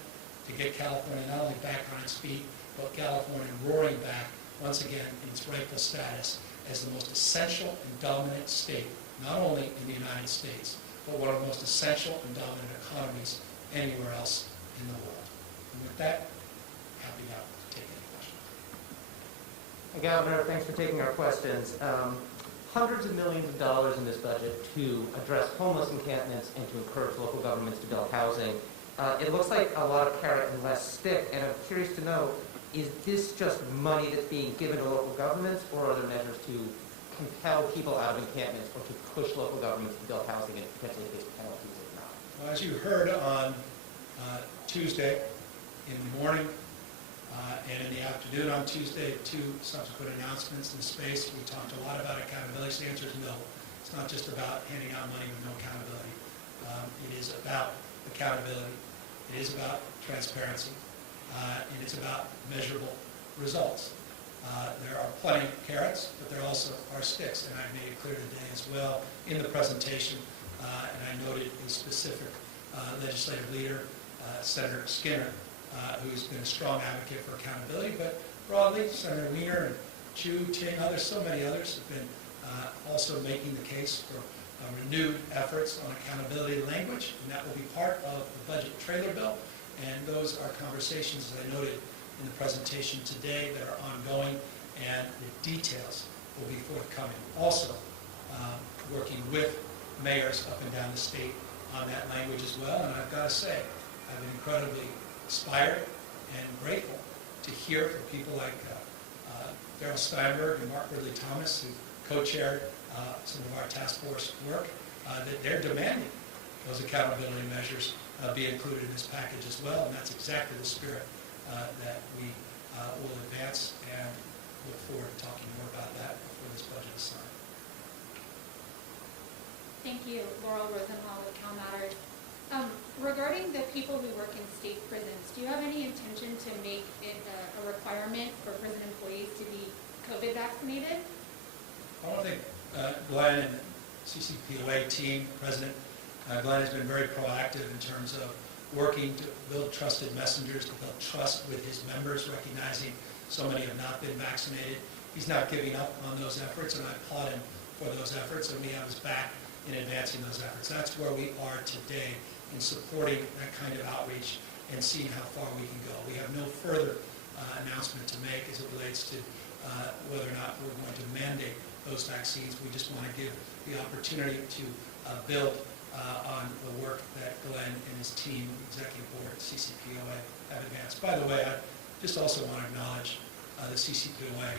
to get California not only back on its feet, but California roaring back once again in its rightful status as the most essential and dominant state, not only in the United States, but one of the most essential and dominant economies anywhere else in the world. And with that, happy now to take any questions. Governor, thanks for taking our questions. Hundreds of millions of dollars in this budget to address homeless encampments and to encourage local governments to build housing. It looks like a lot of carrot and less stick, and I'm curious to know, is this just money that's being given to local governments, or are there measures to compel people out of encampments or to push local governments to build housing and potentially face penalties if not? Well, as you heard on Tuesday in the morning and in the afternoon on Tuesday, two subsequent announcements in space, we talked a lot about accountability. So the answer is no. It's not just about handing out money with no accountability. It is about accountability. It is about transparency. And it's about measurable results. There are plenty of carrots, but there also are sticks, and I made it clear today as well in the presentation, and I noted a specific legislative leader, Senator Skinner, who's been a strong advocate for accountability, but broadly, Senator Weiner and Chu, Ting, others, so many others have been also making the case for renewed efforts on accountability language, and that will be part of the budget trailer bill. And those are conversations, as I noted in the presentation today, that are ongoing, and the details will be forthcoming. Also, working with mayors up and down the state on that language as well. And I've got to say, I've been incredibly inspired and grateful to hear from people like Darrell Steinberg and Mark Ridley Thomas, who co-chaired some of our task force work, that they're demanding those accountability measures be included in this package as well, and that's exactly the spirit that we will advance, and look forward to talking more about that before this budget is signed. Thank you, Laurel Rosenhall with Cal Matters. Regarding the people who work in state prisons, do you have any intention to make it a requirement for prison employees to be COVID vaccinated? I want to thank Glenn and the CCPOA team, President. Glenn has been very proactive in terms of working to build trusted messengers, to build trust with his members, recognizing so many have not been vaccinated. He's not giving up on those efforts, and I applaud him for those efforts, and we have his back in advancing those efforts. That's where we are today in supporting that kind of outreach and seeing how far we can go. We have no further announcement to make as it relates to whether or not we're going to mandate those vaccines. We just want to give the opportunity to build on the work that Glenn and his team, Executive Board, CCPOA, have advanced. By the way, I just also want to acknowledge the CCPOA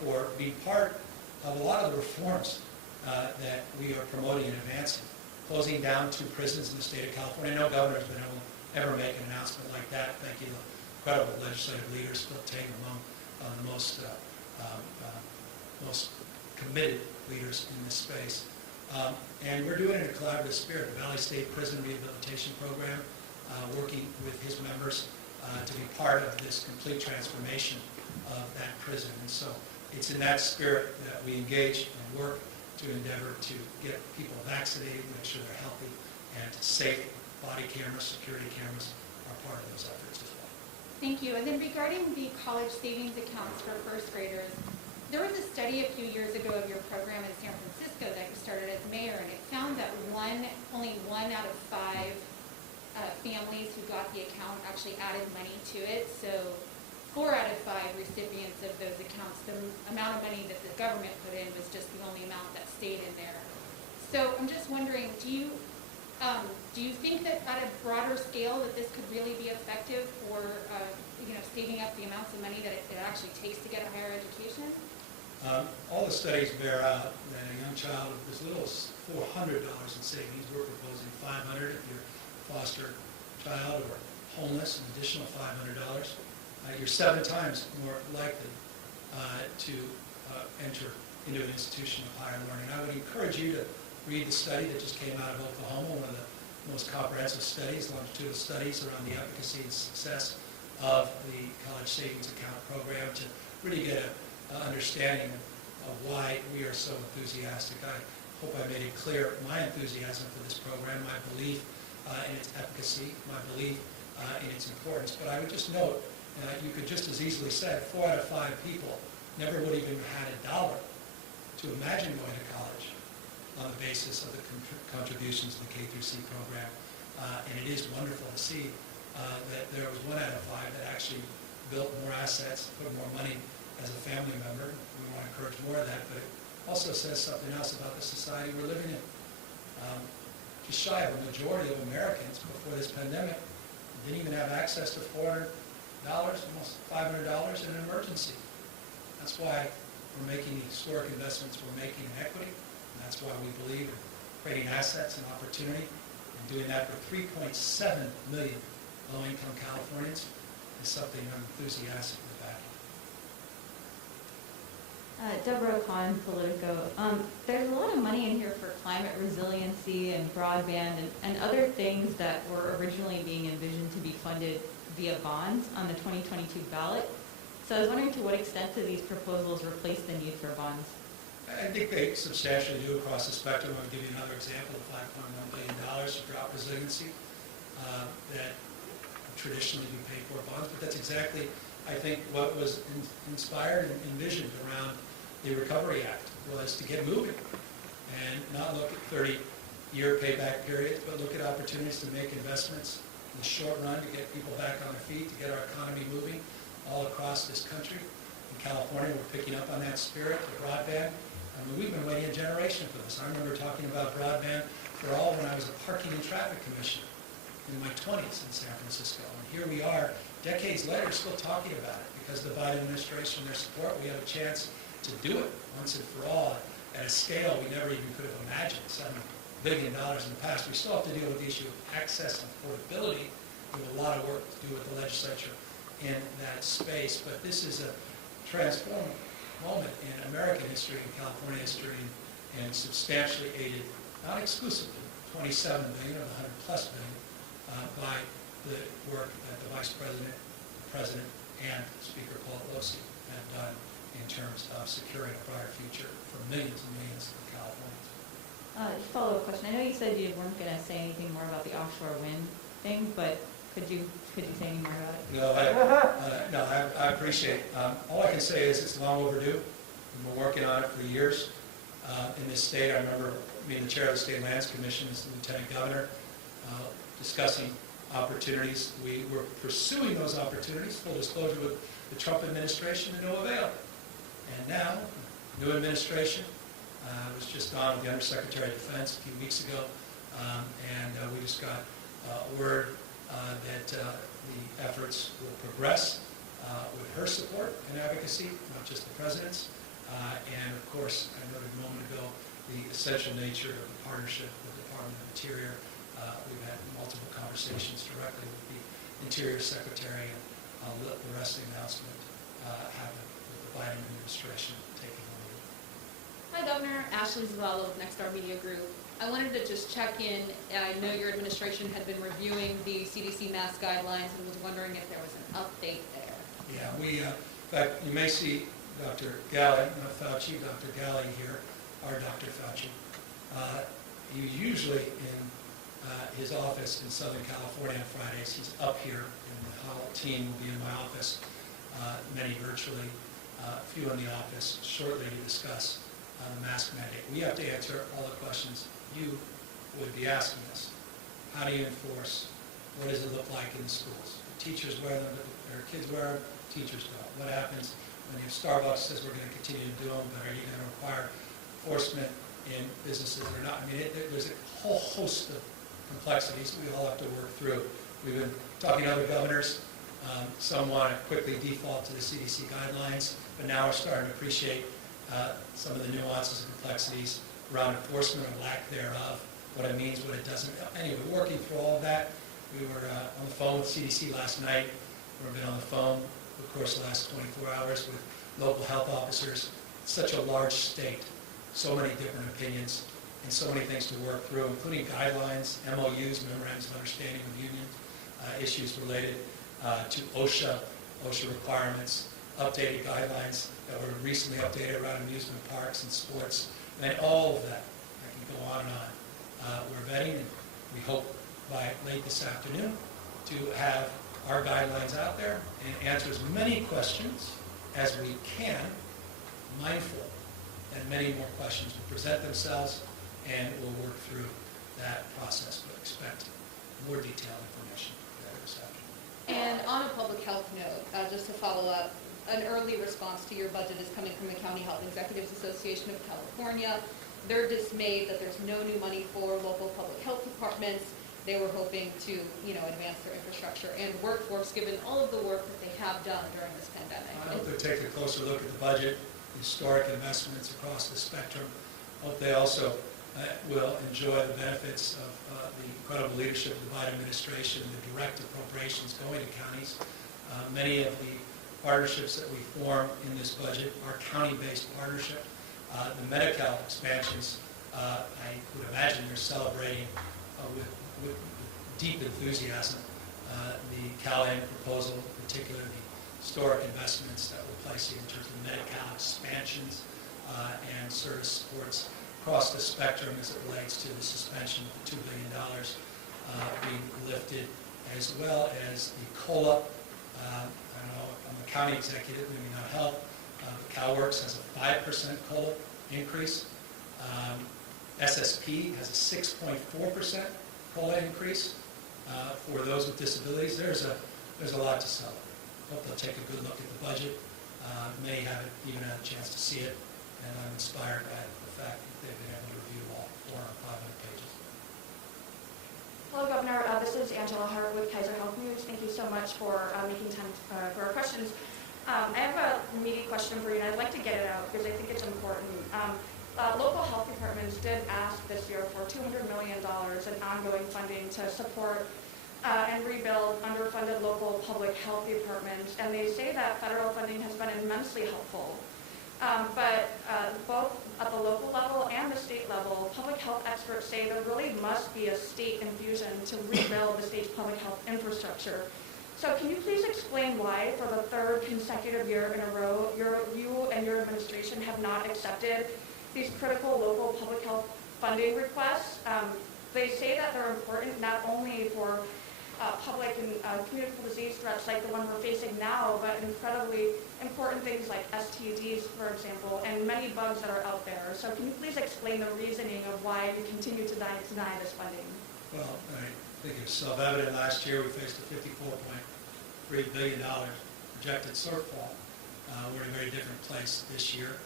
for being part of a lot of the reforms that we are promoting and advancing. Closing down 2 prisons in the state of California. No governor has been able to ever make an announcement like that. Thank you to incredible legislative leaders, Phil Ting, among the most committed leaders in this space. And we're doing it in a collaborative spirit. The Valley State Prison Rehabilitation Program, working with his members to be part of this complete transformation of that prison. And so it's in that spirit that we engage and work to endeavor to get people vaccinated, make sure they're healthy and safe. Body cameras, security cameras are part of those efforts as well. Thank you. And then regarding the college savings accounts for first graders, there was a study a few years ago of your program in San Francisco that you started as mayor, and it found that only one out of 5 families who got the account actually added money to it. So 4 out of 5 recipients of those accounts, the amount of money that the government put in was just the only amount that stayed in there. So I'm just wondering, do you think that at a broader scale that this could really be effective for saving up the amounts of money that it actually takes to get a higher education? All the studies bear out that a young child with as little as $400 in savings, we're proposing $500 if you're a foster child or homeless, an additional $500. You're 7 times more likely to enter into an institution of higher learning. I would encourage you to read the study that just came out of Oklahoma, one of the most comprehensive studies, longitudinal studies around the efficacy and success of the college savings account program to really get an understanding of why we are so enthusiastic. I hope I made it clear my enthusiasm for this program, my belief in its efficacy, my belief in its importance. But I would just note, you could just as easily say 4 out of 5 people never would even had a dollar to imagine going to college on the basis of the contributions to the K through C program. And it is wonderful to see that there was 1 out of 5 that actually built more assets, put more money as a family member. We want to encourage more of that, but it also says something else about the society we're living in. Just shy of a majority of Americans before this pandemic didn't even have access to $400, almost $500 in an emergency. That's why we're making the historic investments we're making in equity, and that's why we believe in creating assets and opportunity, and doing that for 3.7 million low-income Californians is something I'm enthusiastically backing. Deborah Kahn, Politico. There's a lot of money in here for climate resiliency and broadband and other things that were originally being envisioned to be funded via bonds on the 2022 ballot. So I was wondering to what extent do these proposals replace the need for bonds? I think they substantially do across the spectrum. I'll give you another example of $5.1 billion for drought resiliency that traditionally we pay for bonds, but that's exactly, I think, what was inspired and envisioned around the Recovery Act, was to get moving and not look at 30-year payback periods, but look at opportunities to make investments in the short run to get people back on their feet, to get our economy moving all across this country. In California, we're picking up on that spirit, the broadband. I mean, we've been waiting a generation for this. I remember talking about broadband for all when I was a parking and traffic commissioner in my 20s in San Francisco. And here we are, decades later, still talking about it because of the Biden administration and their support. We have a chance to do it once and for all at a scale we never even could have imagined, $7 billion in the past. We still have to deal with the issue of access and affordability. We have a lot of work to do with the legislature in that space, but this is a transformative moment in American history and California history, and substantially aided, not exclusively, 27 billion or the 100 plus billion by the work that the Vice President, the President, and Speaker Pelosi have done in terms of securing a brighter future for millions and millions of Californians. Just a follow-up question. I know you said you weren't going to say anything more about the offshore wind thing, but could you say any more about it? No, I appreciate it. All I can say is it's long overdue. We've been working on it for years. In this state, I remember being the chair of the State Lands Commission as the Lieutenant Governor, discussing opportunities. We were pursuing those opportunities, full disclosure, with the Trump administration to no avail. And now, new administration, was just on with the Undersecretary of Defense a few weeks ago, and we just got word that the efforts will progress with her support and advocacy, not just the President's. And of course, I noted a moment ago the essential nature of the partnership with the Department of Interior. We've had multiple conversations directly with the Interior Secretary, and I'll let the rest of the announcement happen with the Biden administration taking the lead. Hi, Governor. Ashley Zavala with Next Door Media Group. I wanted to just check in. I know your administration had been reviewing the CDC mask guidelines and was wondering if there was an update there. Yeah, in fact, you may see Dr. Galley, not Fauci, Dr. Galley here, our Dr. Fauci. You usually in his office in Southern California on Fridays. He's up here, and the whole team will be in my office, many virtually, a few in the office shortly to discuss the mask mandate. We have to answer all the questions you would be asking us. How do you enforce? What does it look like in the schools? The teachers wear them, but their kids wear them, teachers don't. What happens when you have Starbucks says we're going to continue to do them, but are you going to require enforcement in businesses or not? I mean, there's a whole host of complexities we all have to work through. We've been talking to other governors. Some want to quickly default to the CDC guidelines, but now we're starting to appreciate some of the nuances and complexities around enforcement or lack thereof, what it means, what it doesn't. Anyway, working through all of that. We were on the phone with CDC last night. We've been on the phone, of course, the last 24 hours with local health officers. It's such a large state, so many different opinions. and so many things to work through, including guidelines, MOUs, memorandums of understanding with union, issues related to OSHA requirements, updated guidelines that were recently updated around amusement parks and sports, and all of that. I can go on and on. We're vetting, and we hope by late this afternoon to have our guidelines out there and answer as many questions as we can, mindful that many more questions will present themselves, and we'll work through that process, but expect more detailed information later this afternoon. And on a public health note, just to follow up, an early response to your budget is coming from the County Health Executives Association of California. They're dismayed that there's no new money for local public health departments. They were hoping to, advance their infrastructure and workforce, given all of the work that they have done during this pandemic. I hope they take a closer look at the budget, historic investments across the spectrum. I hope they also will enjoy the benefits of the incredible leadership of the Biden administration and the direct appropriations going to counties. Many of the partnerships that we form in this budget are county-based partnership. The Medi-Cal expansions, I would imagine they're celebrating with deep enthusiasm the CalAIM proposal, particularly the historic investments that we're placing in terms of Medi-Cal expansions and service supports across the spectrum as it relates to the suspension of $2 billion being lifted, as well as the COLA. I don't know, I'm a county executive, maybe not help. CalWorks has a 5% COLA increase. SSP has a 6.4% COLA increase for those with disabilities. There's a lot to celebrate. Hope they'll take a good look at the budget. Many haven't even had a chance to see it, and I'm inspired by the fact that they've been able to review all 400-500 pages. Hello, Governor. This is Angela Hart with Kaiser Health News. Thank you so much for making time for our questions. I have a meaty question for you, and I'd like to get it out because I think it's important. Local health departments did ask this year for $200 million in ongoing funding to support and rebuild underfunded local public health departments, and they say that federal funding has been immensely helpful. But both at the local level and the state level, public health experts say there really must be a state infusion to rebuild the state's public health infrastructure. So can you please explain why, for the third consecutive year in a row, you and your administration have not accepted these critical local public health funding requests? They say that they're important not only for public and communicable disease threats like the one we're facing now, but incredibly important things like STDs, for example, and many bugs that are out there. So can you please explain the reasoning of why you continue to deny this funding? Well, I think it's self-evident. Last year we faced a $54.3 billion projected shortfall. We're in a very different place this year.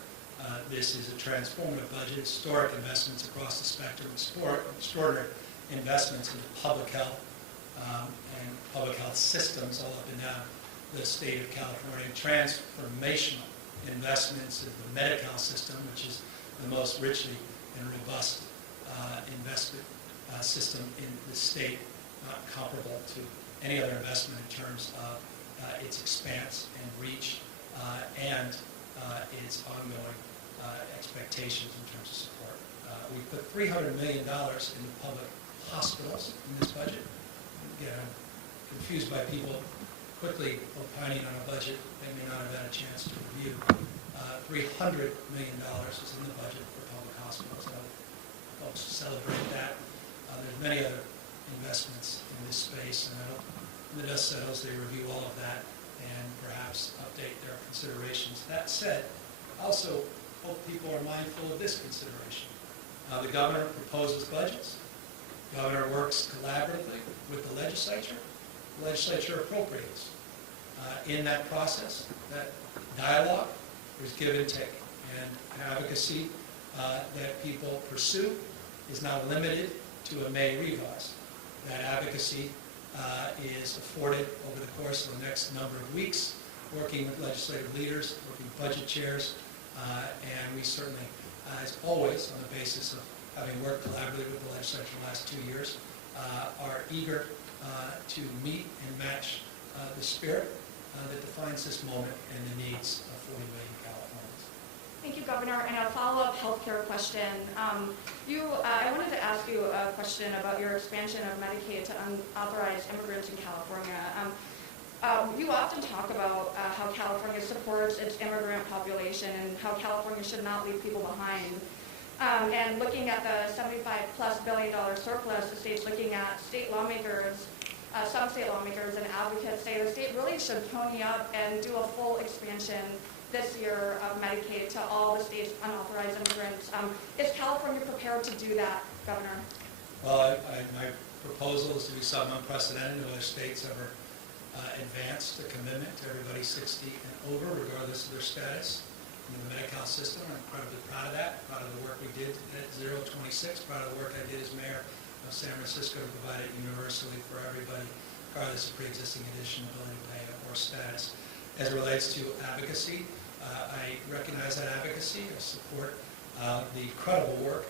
This is a transformative budget, historic investments across the spectrum, extraordinary investments into public health and public health systems all up and down the state of California, transformational investments in the Medi-Cal system, which is the most richly and robust investment system in the state, not comparable to any other investment in terms of its expanse and reach and its ongoing expectations in terms of support. We put $300 million in public hospitals in this budget. Again, I'm confused by people quickly opining on a budget they may not have had a chance to review. $300 million is in the budget for public hospitals. I hope folks celebrate that. There's many other investments in this space, and I hope when the dust settles, they review all of that and perhaps update their considerations. That said, I also hope people are mindful of this consideration. The governor proposes budgets. The governor works collaboratively with the legislature. The legislature appropriates. In that process, that dialogue, there's give and take. And advocacy that people pursue is not limited to a May revise. That advocacy is afforded over the course of the next number of weeks, working with legislative leaders, working with budget chairs, and we certainly, as always, on the basis of having worked collaboratively with the legislature the last 2 years, are eager to meet and match the spirit that defines this moment and the needs of 40 million Californians. Thank you, Governor. And a follow-up healthcare question. I wanted to ask you a question about your expansion of Medicaid to unauthorized immigrants in California. You often talk about how California supports its immigrant population and how California should not leave people behind. And looking at the $75+ billion surplus, the state's looking at state lawmakers, some state lawmakers and advocates say the state really should pony up and do a full expansion this year of Medicaid to all the state's unauthorized immigrants. Is California prepared to do that, Governor? Well, my proposal is to do something unprecedented. No other states ever advanced a commitment to everybody 60 and over, regardless of their status in the Medi-Cal system. I'm incredibly proud of that, proud of the work we did at 026, proud of the work I did as mayor of San Francisco to provide it universally for everybody, regardless of pre-existing condition, ability to pay, or status. As it relates to advocacy, I recognize that advocacy. I support the incredible work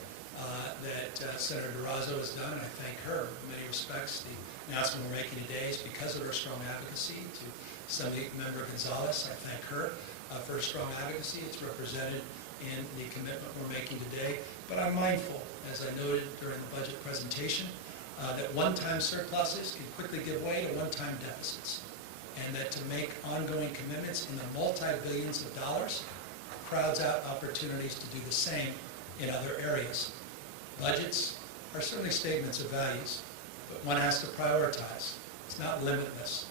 that Senator Durazo has done, and I thank her in many respects. The announcement we're making today is because of her strong advocacy. To Assembly Member Gonzalez, I thank her for her strong advocacy. It's represented in the commitment we're making today. But I'm mindful, as I noted during the budget presentation, that one-time surpluses can quickly give way to one-time deficits, and that to make ongoing commitments in the multi-billions of dollars crowds out opportunities to do the same in other areas. Budgets are certainly statements of values, but one has to prioritize. It's not limitless.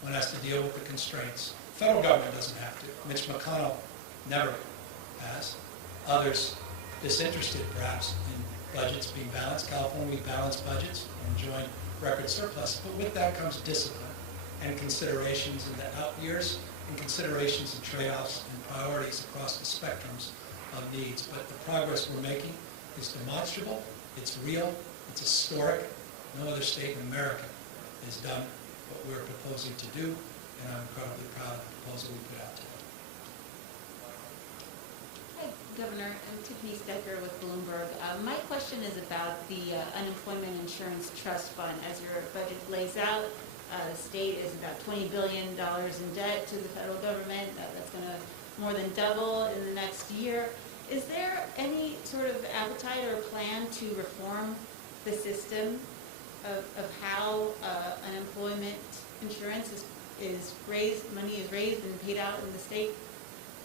One has to deal with the constraints. The federal government doesn't have to. Mitch McConnell never has. Others disinterested, perhaps, in budgets being balanced. California, we balance budgets and enjoying record surplus. But with that comes discipline and considerations in the out years, and considerations and trade-offs and priorities across the spectrums of needs. But the progress we're making is demonstrable, it's real, it's historic. No other state in America has done what we're proposing to do, and I'm incredibly proud of the proposal we put out today. Hi, Governor. I'm Tiffany Stecker with Bloomberg. My question is about the Unemployment Insurance Trust Fund. As your budget lays out, the state is about $20 billion in debt to the federal government. That's going to more than double in the next year. Is there any sort of appetite or plan to reform the system of how unemployment insurance is raised, money is raised and paid out in the state?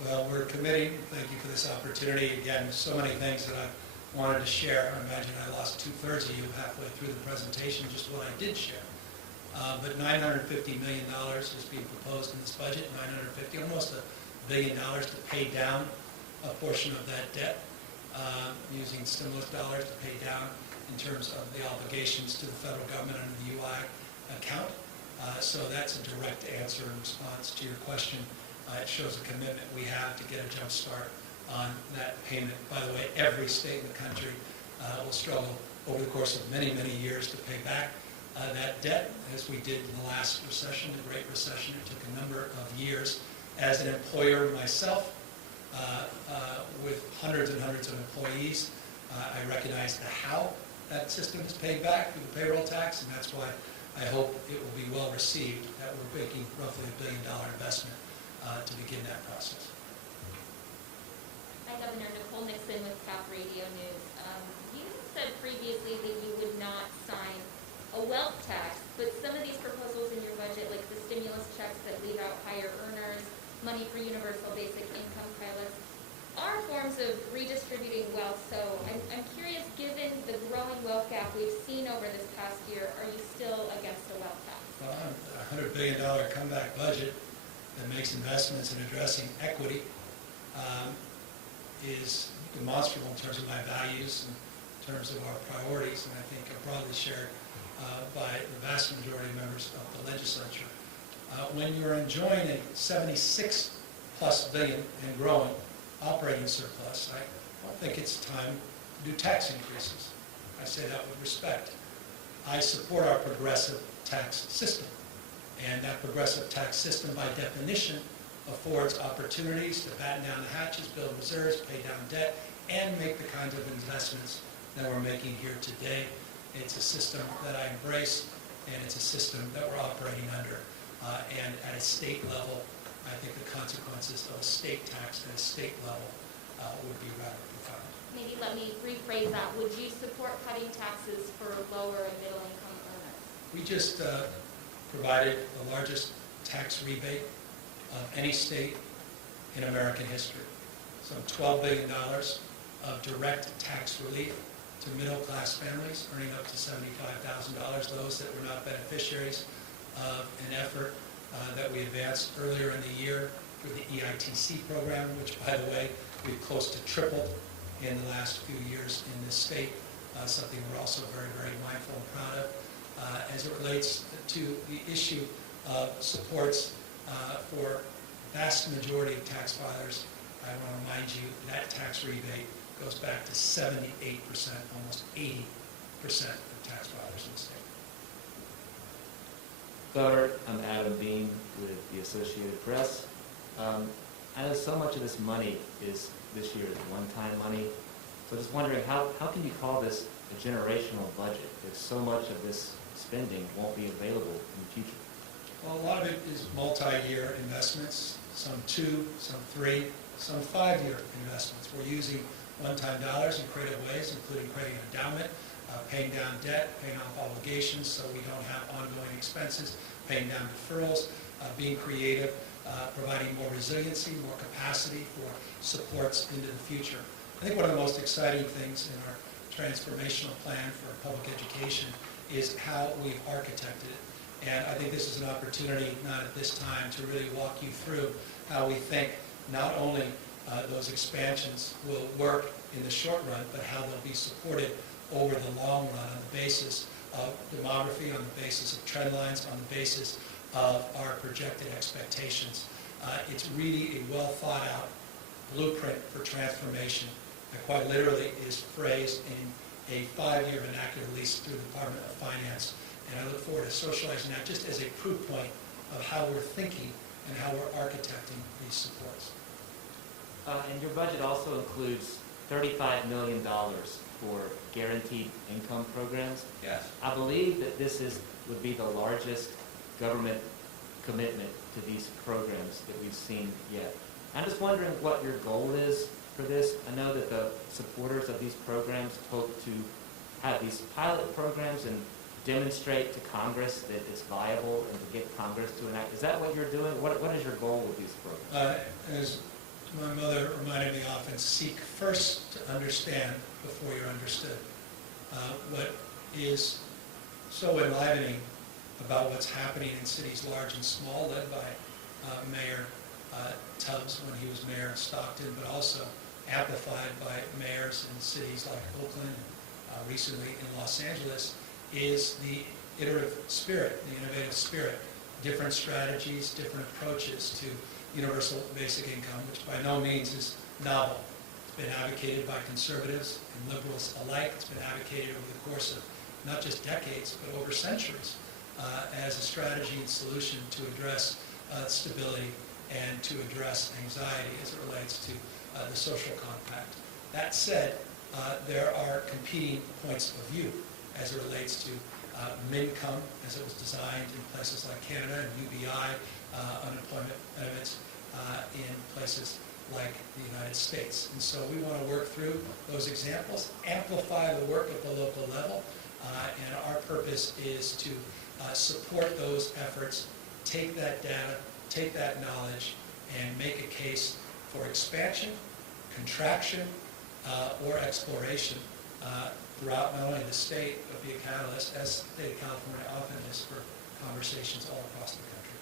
Well, we're committing, thank you for this opportunity. Again, so many things that I wanted to share. I imagine I lost 2/3 of you halfway through the presentation, just what I did share. But $950 million is being proposed in this budget, almost $1 billion to pay down a portion of that debt, using stimulus dollars to pay down in terms of the obligations to the federal government under the UI account. So that's a direct answer in response to your question. It shows a commitment we have to get a jump start on that payment. By the way, every state in the country will struggle over the course of many, many years to pay back that debt, as we did in the last recession, the Great Recession. It took a number of years. As an employer myself, with hundreds and hundreds of employees, I recognize the how that system is paid back through the payroll tax, and that's why I hope it will be well received that we're making roughly $1 billion investment to begin that process. Hi, Governor. Nicole Nixon with Cap Radio News. You said previously that you would not sign a wealth tax, but some of these proposals in your budget, like the stimulus checks that leave out higher earners, money for universal basic income pilots, are forms of redistributing wealth. So I'm curious, given the growing wealth gap we've seen over this past year, are you still against a wealth tax? Well, a $100 billion comeback budget that makes investments in addressing equity is demonstrable in terms of my values, in terms of our priorities, and I think are broadly shared by the vast majority of members of the legislature. When you're enjoying a $76+ billion and growing operating surplus, I don't think it's time to do tax increases. I say that with respect. I support our progressive tax system, and that progressive tax system, by definition, affords opportunities to batten down the hatches, build reserves, pay down debt, and make the kinds of investments that we're making here today. It's a system that I embrace, and it's a system that we're operating under. And at a state level, I think the consequences of a state tax at a state level would be rather profound. Maybe let me rephrase that. Would you support cutting taxes for lower and middle income earners? We just provided the largest tax rebate of any state in American history. Some $12 billion of direct tax relief to middle-class families earning up to $75,000, those that were not beneficiaries of an effort that we advanced earlier in the year through the EITC program, which, by the way, we've close to tripled in the last few years in this state, something we're also very, very mindful and proud of. As it relates to the issue of supports for vast majority of tax filers, I want to remind you that tax rebate goes back to 78%, almost 80% of tax filers in the state. Governor, I'm Adam Bean with the Associated Press. I know so much of this money is this year's one-time money. So just wondering, how can you call this a generational budget if so much of this spending won't be available in the future? Well, a lot of it is multi-year investments, some 2, some 3, some 5-year investments. We're using one-time dollars in creative ways, including creating an endowment, paying down debt, paying off obligations so we don't have ongoing expenses, paying down deferrals, being creative, providing more resiliency, more capacity for supports into the future. I think one of the most exciting things in our transformational plan for public education is how we've architected it. And I think this is an opportunity, not at this time, to really walk you through how we think not only those expansions will work in the short run, but how they'll be supported over the long run on the basis of demography, on the basis of trend lines, on the basis of our projected expectations. It's really a well thought out blueprint for transformation that quite literally is phrased in a 5-year vernacular release through the Department of Finance. And I look forward to socializing that just as a proof point of how we're thinking and how we're architecting these supports. And your budget also includes $35 million for guaranteed income programs. Yes. I believe that this would be the largest government commitment to these programs that we've seen yet. I'm just wondering what your goal is for this. I know that the supporters of these programs hope to have these pilot programs and demonstrate to Congress that it's viable and to get Congress to enact. Is that what you're doing? What is your goal with these programs? As my mother reminded me often, seek first to understand before you're understood. What is so enlivening about what's happening in cities large and small, led by Mayor Tubbs when he was mayor of Stockton, but also amplified by mayors in cities like Oakland, recently in Los Angeles, is the iterative spirit, the innovative spirit, different strategies, different approaches to universal basic income, which by no means is novel. It's been advocated by conservatives and liberals alike. It's been advocated over the course of not just decades, but over centuries as a strategy and solution to address stability and to address anxiety as it relates to the social compact. That said, there are competing points of view as it relates to MINCOME, as it was designed in places like Canada, and UBI, unemployment benefits in places like the United States. And so we want to work through those examples, amplify the work at the local level, and our purpose is to support those efforts, take that data, take that knowledge, and make a case for expansion, contraction, or exploration throughout not only the state, but be a catalyst, as the state of California often is, for conversations all across the country.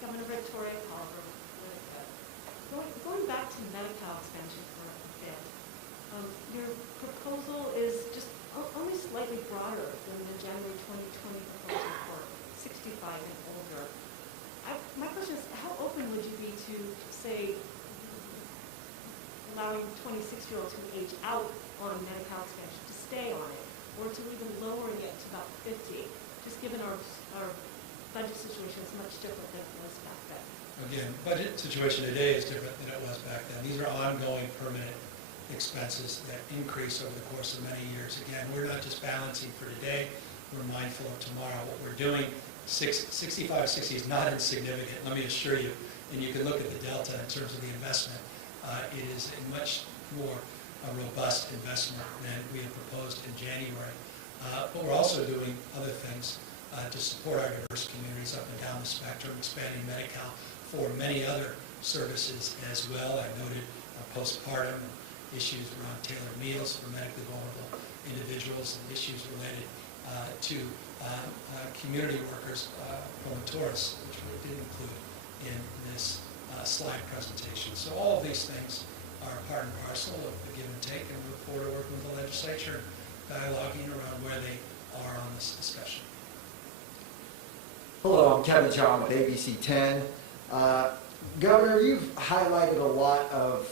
Governor Victoria Palmer, going back to Medi-Cal expansion for a bit, your proposal is just only slightly broader than the January 2020 proposal for 65 and older. My question is, how open would you be to, say, allowing 26-year-olds who age out on Medi-Cal expansion to stay on it, or to even lowering it to about 50, just given our budget situation is much different than it was back then? Again, budget situation today is different than it was back then. These are ongoing permanent expenses that increase over the course of many years. Again, we're not just balancing for today, we're mindful of tomorrow. What we're doing, 65, 60 is not insignificant, let me assure you. And you can look at the delta in terms of the investment It is a much more robust investment than we had proposed in January. But we're also doing other things to support our diverse communities up and down the spectrum, expanding Medi-Cal for many other services as well. I noted postpartum and issues around tailored meals for medically vulnerable individuals and issues related to community workers, tourists, which we did include in this slide presentation. So all of these things are part and parcel of the give and take, and we look forward to working with the legislature and dialoguing around where they are on this discussion. Hello, I'm Kevin John with ABC 10. Governor, you've highlighted a lot of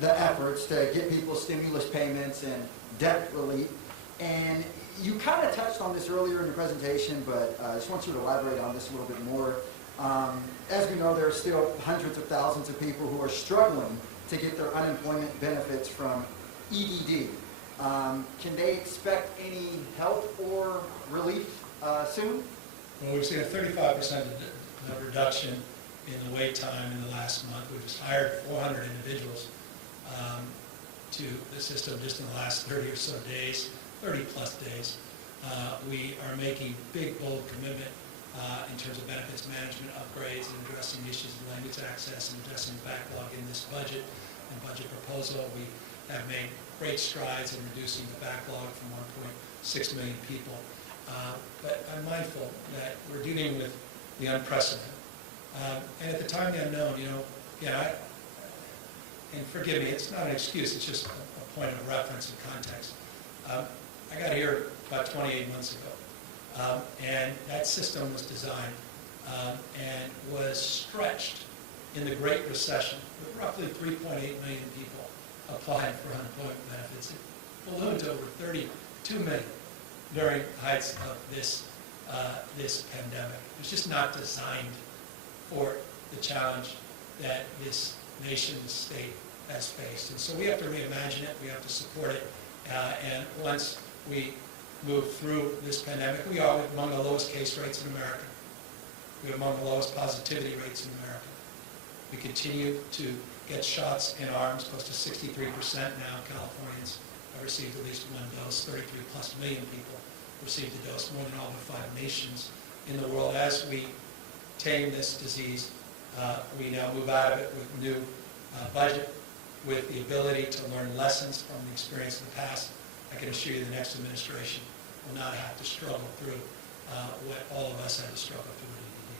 the efforts to get people stimulus payments and debt relief, and you kind of touched on this earlier in the presentation, but I just want you to elaborate on this a little bit more. As we know, there are still hundreds of thousands of people who are struggling to get their unemployment benefits from EDD. Can they expect any help or relief soon? Well, we've seen a 35% reduction in the wait time in the last month. We've just hired 400 individuals to the system just in the last 30 or so days, 30 plus days. We are making big, bold commitment in terms of benefits management upgrades and addressing issues of language access and addressing the backlog in this budget and budget proposal. We have made great strides in reducing the backlog from 1.6 million people. But I'm mindful that we're dealing with the unprecedented. And at the time, the unknown, and forgive me, it's not an excuse, it's just a point of reference and context. I got here about 28 months ago, and that system was designed and was stretched in the Great Recession with roughly 3.8 million people applying for unemployment benefits. It ballooned to over 32 million during the heights of this pandemic. It was just not designed for the challenge that this nation, this state has faced. And so we have to reimagine it, we have to support it, and once we move through this pandemic, we are among the lowest case rates in America. We're among the lowest positivity rates in America. We continue to get shots in arms. Close to 63% now of Californians have received at least one dose. 33 plus million people received a dose, more than all but 5 nations in the world. As we tame this disease, we now move out of it with a new budget, with the ability to learn lessons from the experience of the past. I can assure you the next administration will not have to struggle through what all of us had to struggle through at EDD.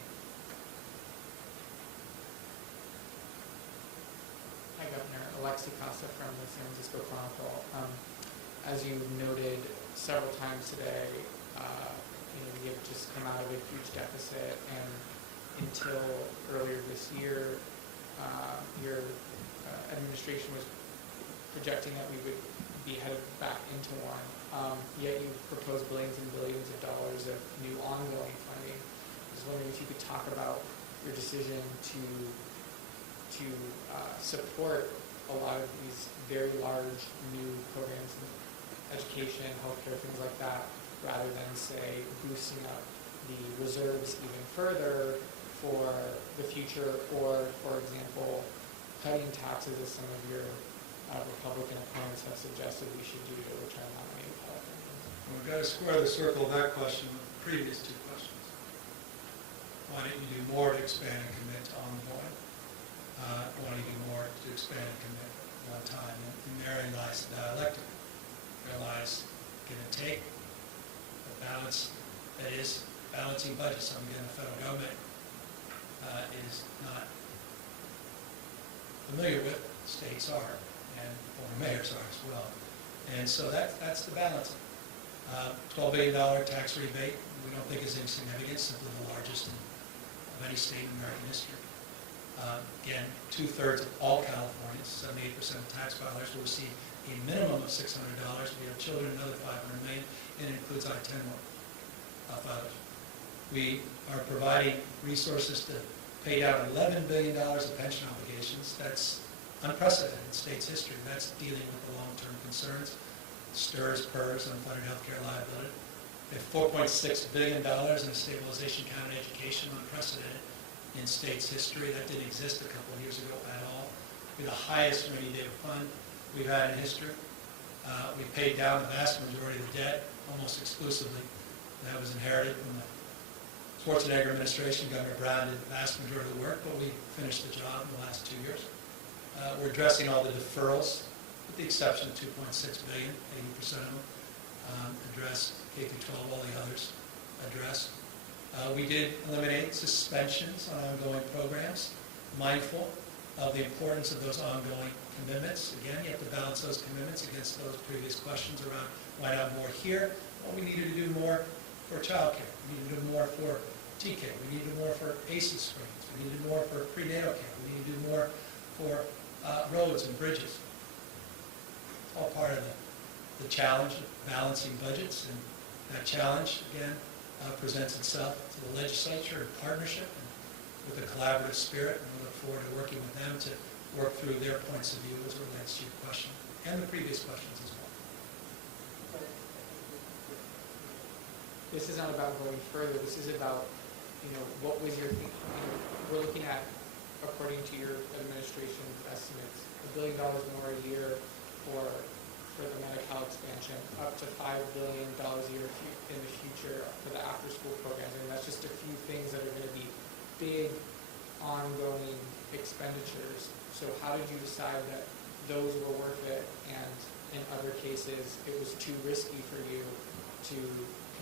Hi, Governor. Alexi Casa from the San Francisco Chronicle. As you noted several times today, we have just come out of a huge deficit, and until earlier this year, your administration was projecting that we would be headed back into one. Yet you proposed billions and billions of dollars of new ongoing funding. I was wondering if you could talk about your decision to support a lot of these very large new programs in education, healthcare, things like that, rather than, say, boosting up the reserves even further for the future, or, for example, cutting taxes as some of your Republican opponents have suggested we should do to return that money to Californians. We've got to square the circle of that question with the previous two questions. Why don't you do more to expand and commit to ongoing? Why don't you do more to expand and commit one time? And therein lies the dialectic. There lies give and take, the balance that is balancing budgets. Something the federal government is not familiar with. States are, and former mayors are as well. And so that's the balance. $12 billion tax rebate, we don't think is insignificant, simply the largest of any state in American history. Again, 2/3 of all Californians, 78% of tax filers will receive a minimum of $600. We have children, another 500 million, and it includes I-10 filers. We are providing resources to pay out $11 billion of pension obligations. That's unprecedented in state's history. That's dealing with the long-term concerns, STRS, PERS, unfunded healthcare liability. We have $4.6 billion in a stabilization account in education, unprecedented in state's history. That didn't exist a couple of years ago at all. We be the highest rainy day fund we've had in history. We paid down the vast majority of the debt, almost exclusively. That was inherited from the Schwarzenegger administration. Governor Brown did the vast majority of the work, but we finished the job in the last 2 years. We're addressing all the deferrals, with the exception of $2.6 billion, 80% of them addressed. K-12, all the others addressed. We did eliminate suspensions on ongoing programs, mindful of the importance of those ongoing commitments. Again, you have to balance those commitments against those previous questions around why not more here. Well, we needed to do more for childcare. We needed to do more for TK. We needed to do more for ACEs screens. We needed to do more for prenatal care. We needed to do more for roads and bridges. All part of the challenge of balancing budgets, and that challenge, again, presents itself to the legislature in partnership and with a collaborative spirit, and we look forward to working with them to work through their points of view as it relates to your question and the previous questions as well. This is not about going further. This is about, what was your thinking? We're looking at, according to your administration's estimates, $1 billion more a year for the Medi-Cal expansion, up to $5 billion a year in the future for the after-school programs. And that's just a few things that are going to be big, ongoing expenditures. So how did you decide that those were worth it, and in other cases it was too risky for you to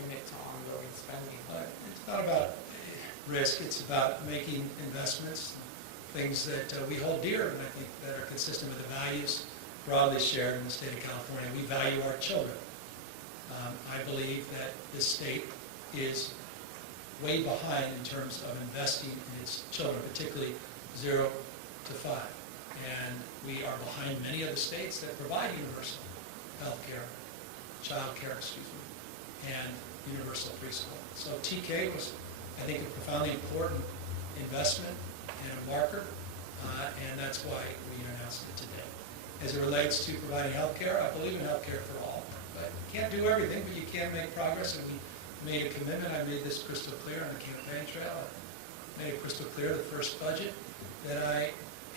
commit to ongoing spending? It's not about risk. It's about making investments, things that we hold dear, and I think that are consistent with the values broadly shared in the state of California. We value our children. I believe that this state is way behind in terms of investing in its children, particularly 0 to 5. And we are behind many other states that provide universal health care, child care, and universal preschool. So TK was, I think, a profoundly important investment and a marker, and that's why we announced it today. As it relates to providing health care, I believe in health care for all. But you can't do everything, but you can make progress, and we made a commitment. I made this crystal clear on the campaign trail. I made it crystal clear the first budget that I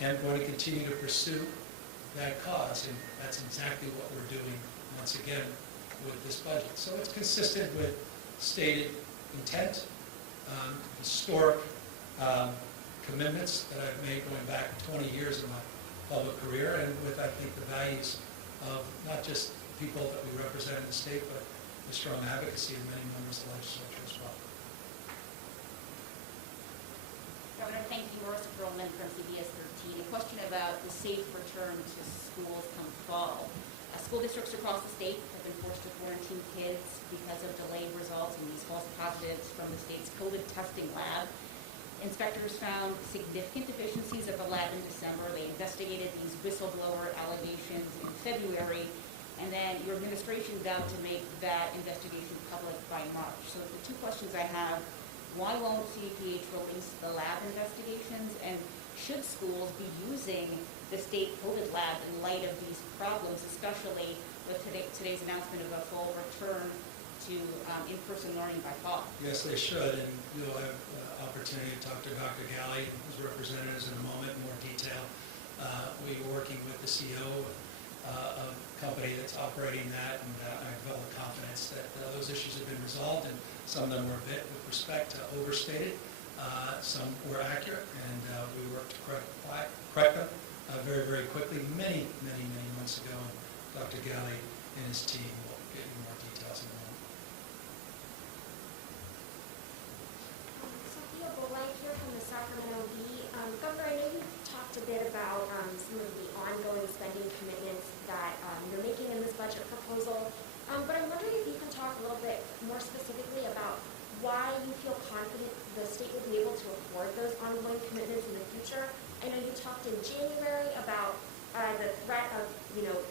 am going to continue to pursue that cause, and that's exactly what we're doing once again with this budget. So it's consistent with stated intent, historic commitments that I've made going back 20 years of my public career, and with, I think, the values of not just people that we represent in the state, but the strong advocacy of many members of the legislature as well. Governor, thank you. Marissa Perlman from CBS 13. A question about the safe return to schools come fall. School districts across the state have been forced to quarantine kids because of delayed results and these false positives from the state's COVID testing lab. Inspectors found significant deficiencies at the lab in December. They investigated these whistleblower allegations in February, and then your administration vowed to make that investigation public by March. So the two questions I have: why won't CDPH release the lab investigations, and should schools be using the state COVID lab in light of these problems, especially with today's announcement of a full return to in-person learning by fall? Yes, they should, and you'll have opportunity to talk to Dr. Galley, whose representatives in a moment in more detail. We were working with the CEO of a company that's operating that, and I have full confidence that those issues have been resolved, and some of them were a bit, with respect to, overstated. Some were accurate, and we worked to correct them very, very quickly, many months ago. And Dr. Galley and his team will get you more details in a moment. Here from the Sacramento Bee. Governor, I know you talked a bit about some of the ongoing spending commitments that you're making in this budget proposal, but I'm wondering if you can talk a little bit more specifically about why you feel confident the state will be able to afford those ongoing commitments in the future. I know you talked in January about the threat of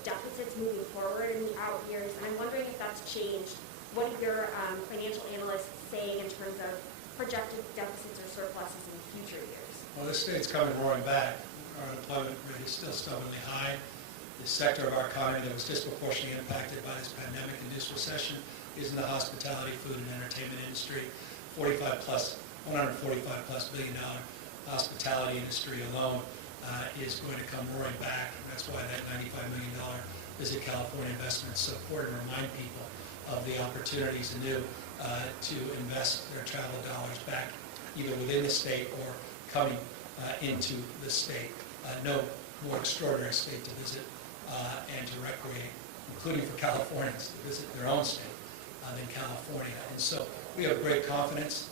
deficits moving forward in the out years, and I'm wondering if that's changed. What are your financial analysts saying in terms of projected deficits or surpluses in future years? Well, this state's coming roaring back. Our unemployment rate is still stubbornly high. The sector of our economy that was disproportionately impacted by this pandemic-induced recession is in the hospitality, food, and entertainment industry. $145+ billion hospitality industry alone is going to come roaring back. And that's why that $95 million Visit California investment is so important, to remind people of the opportunities anew to invest their travel dollars back either within the state or coming into the state. No more extraordinary state to visit and to recreate, including for Californians to visit their own state than California. And so we have great confidence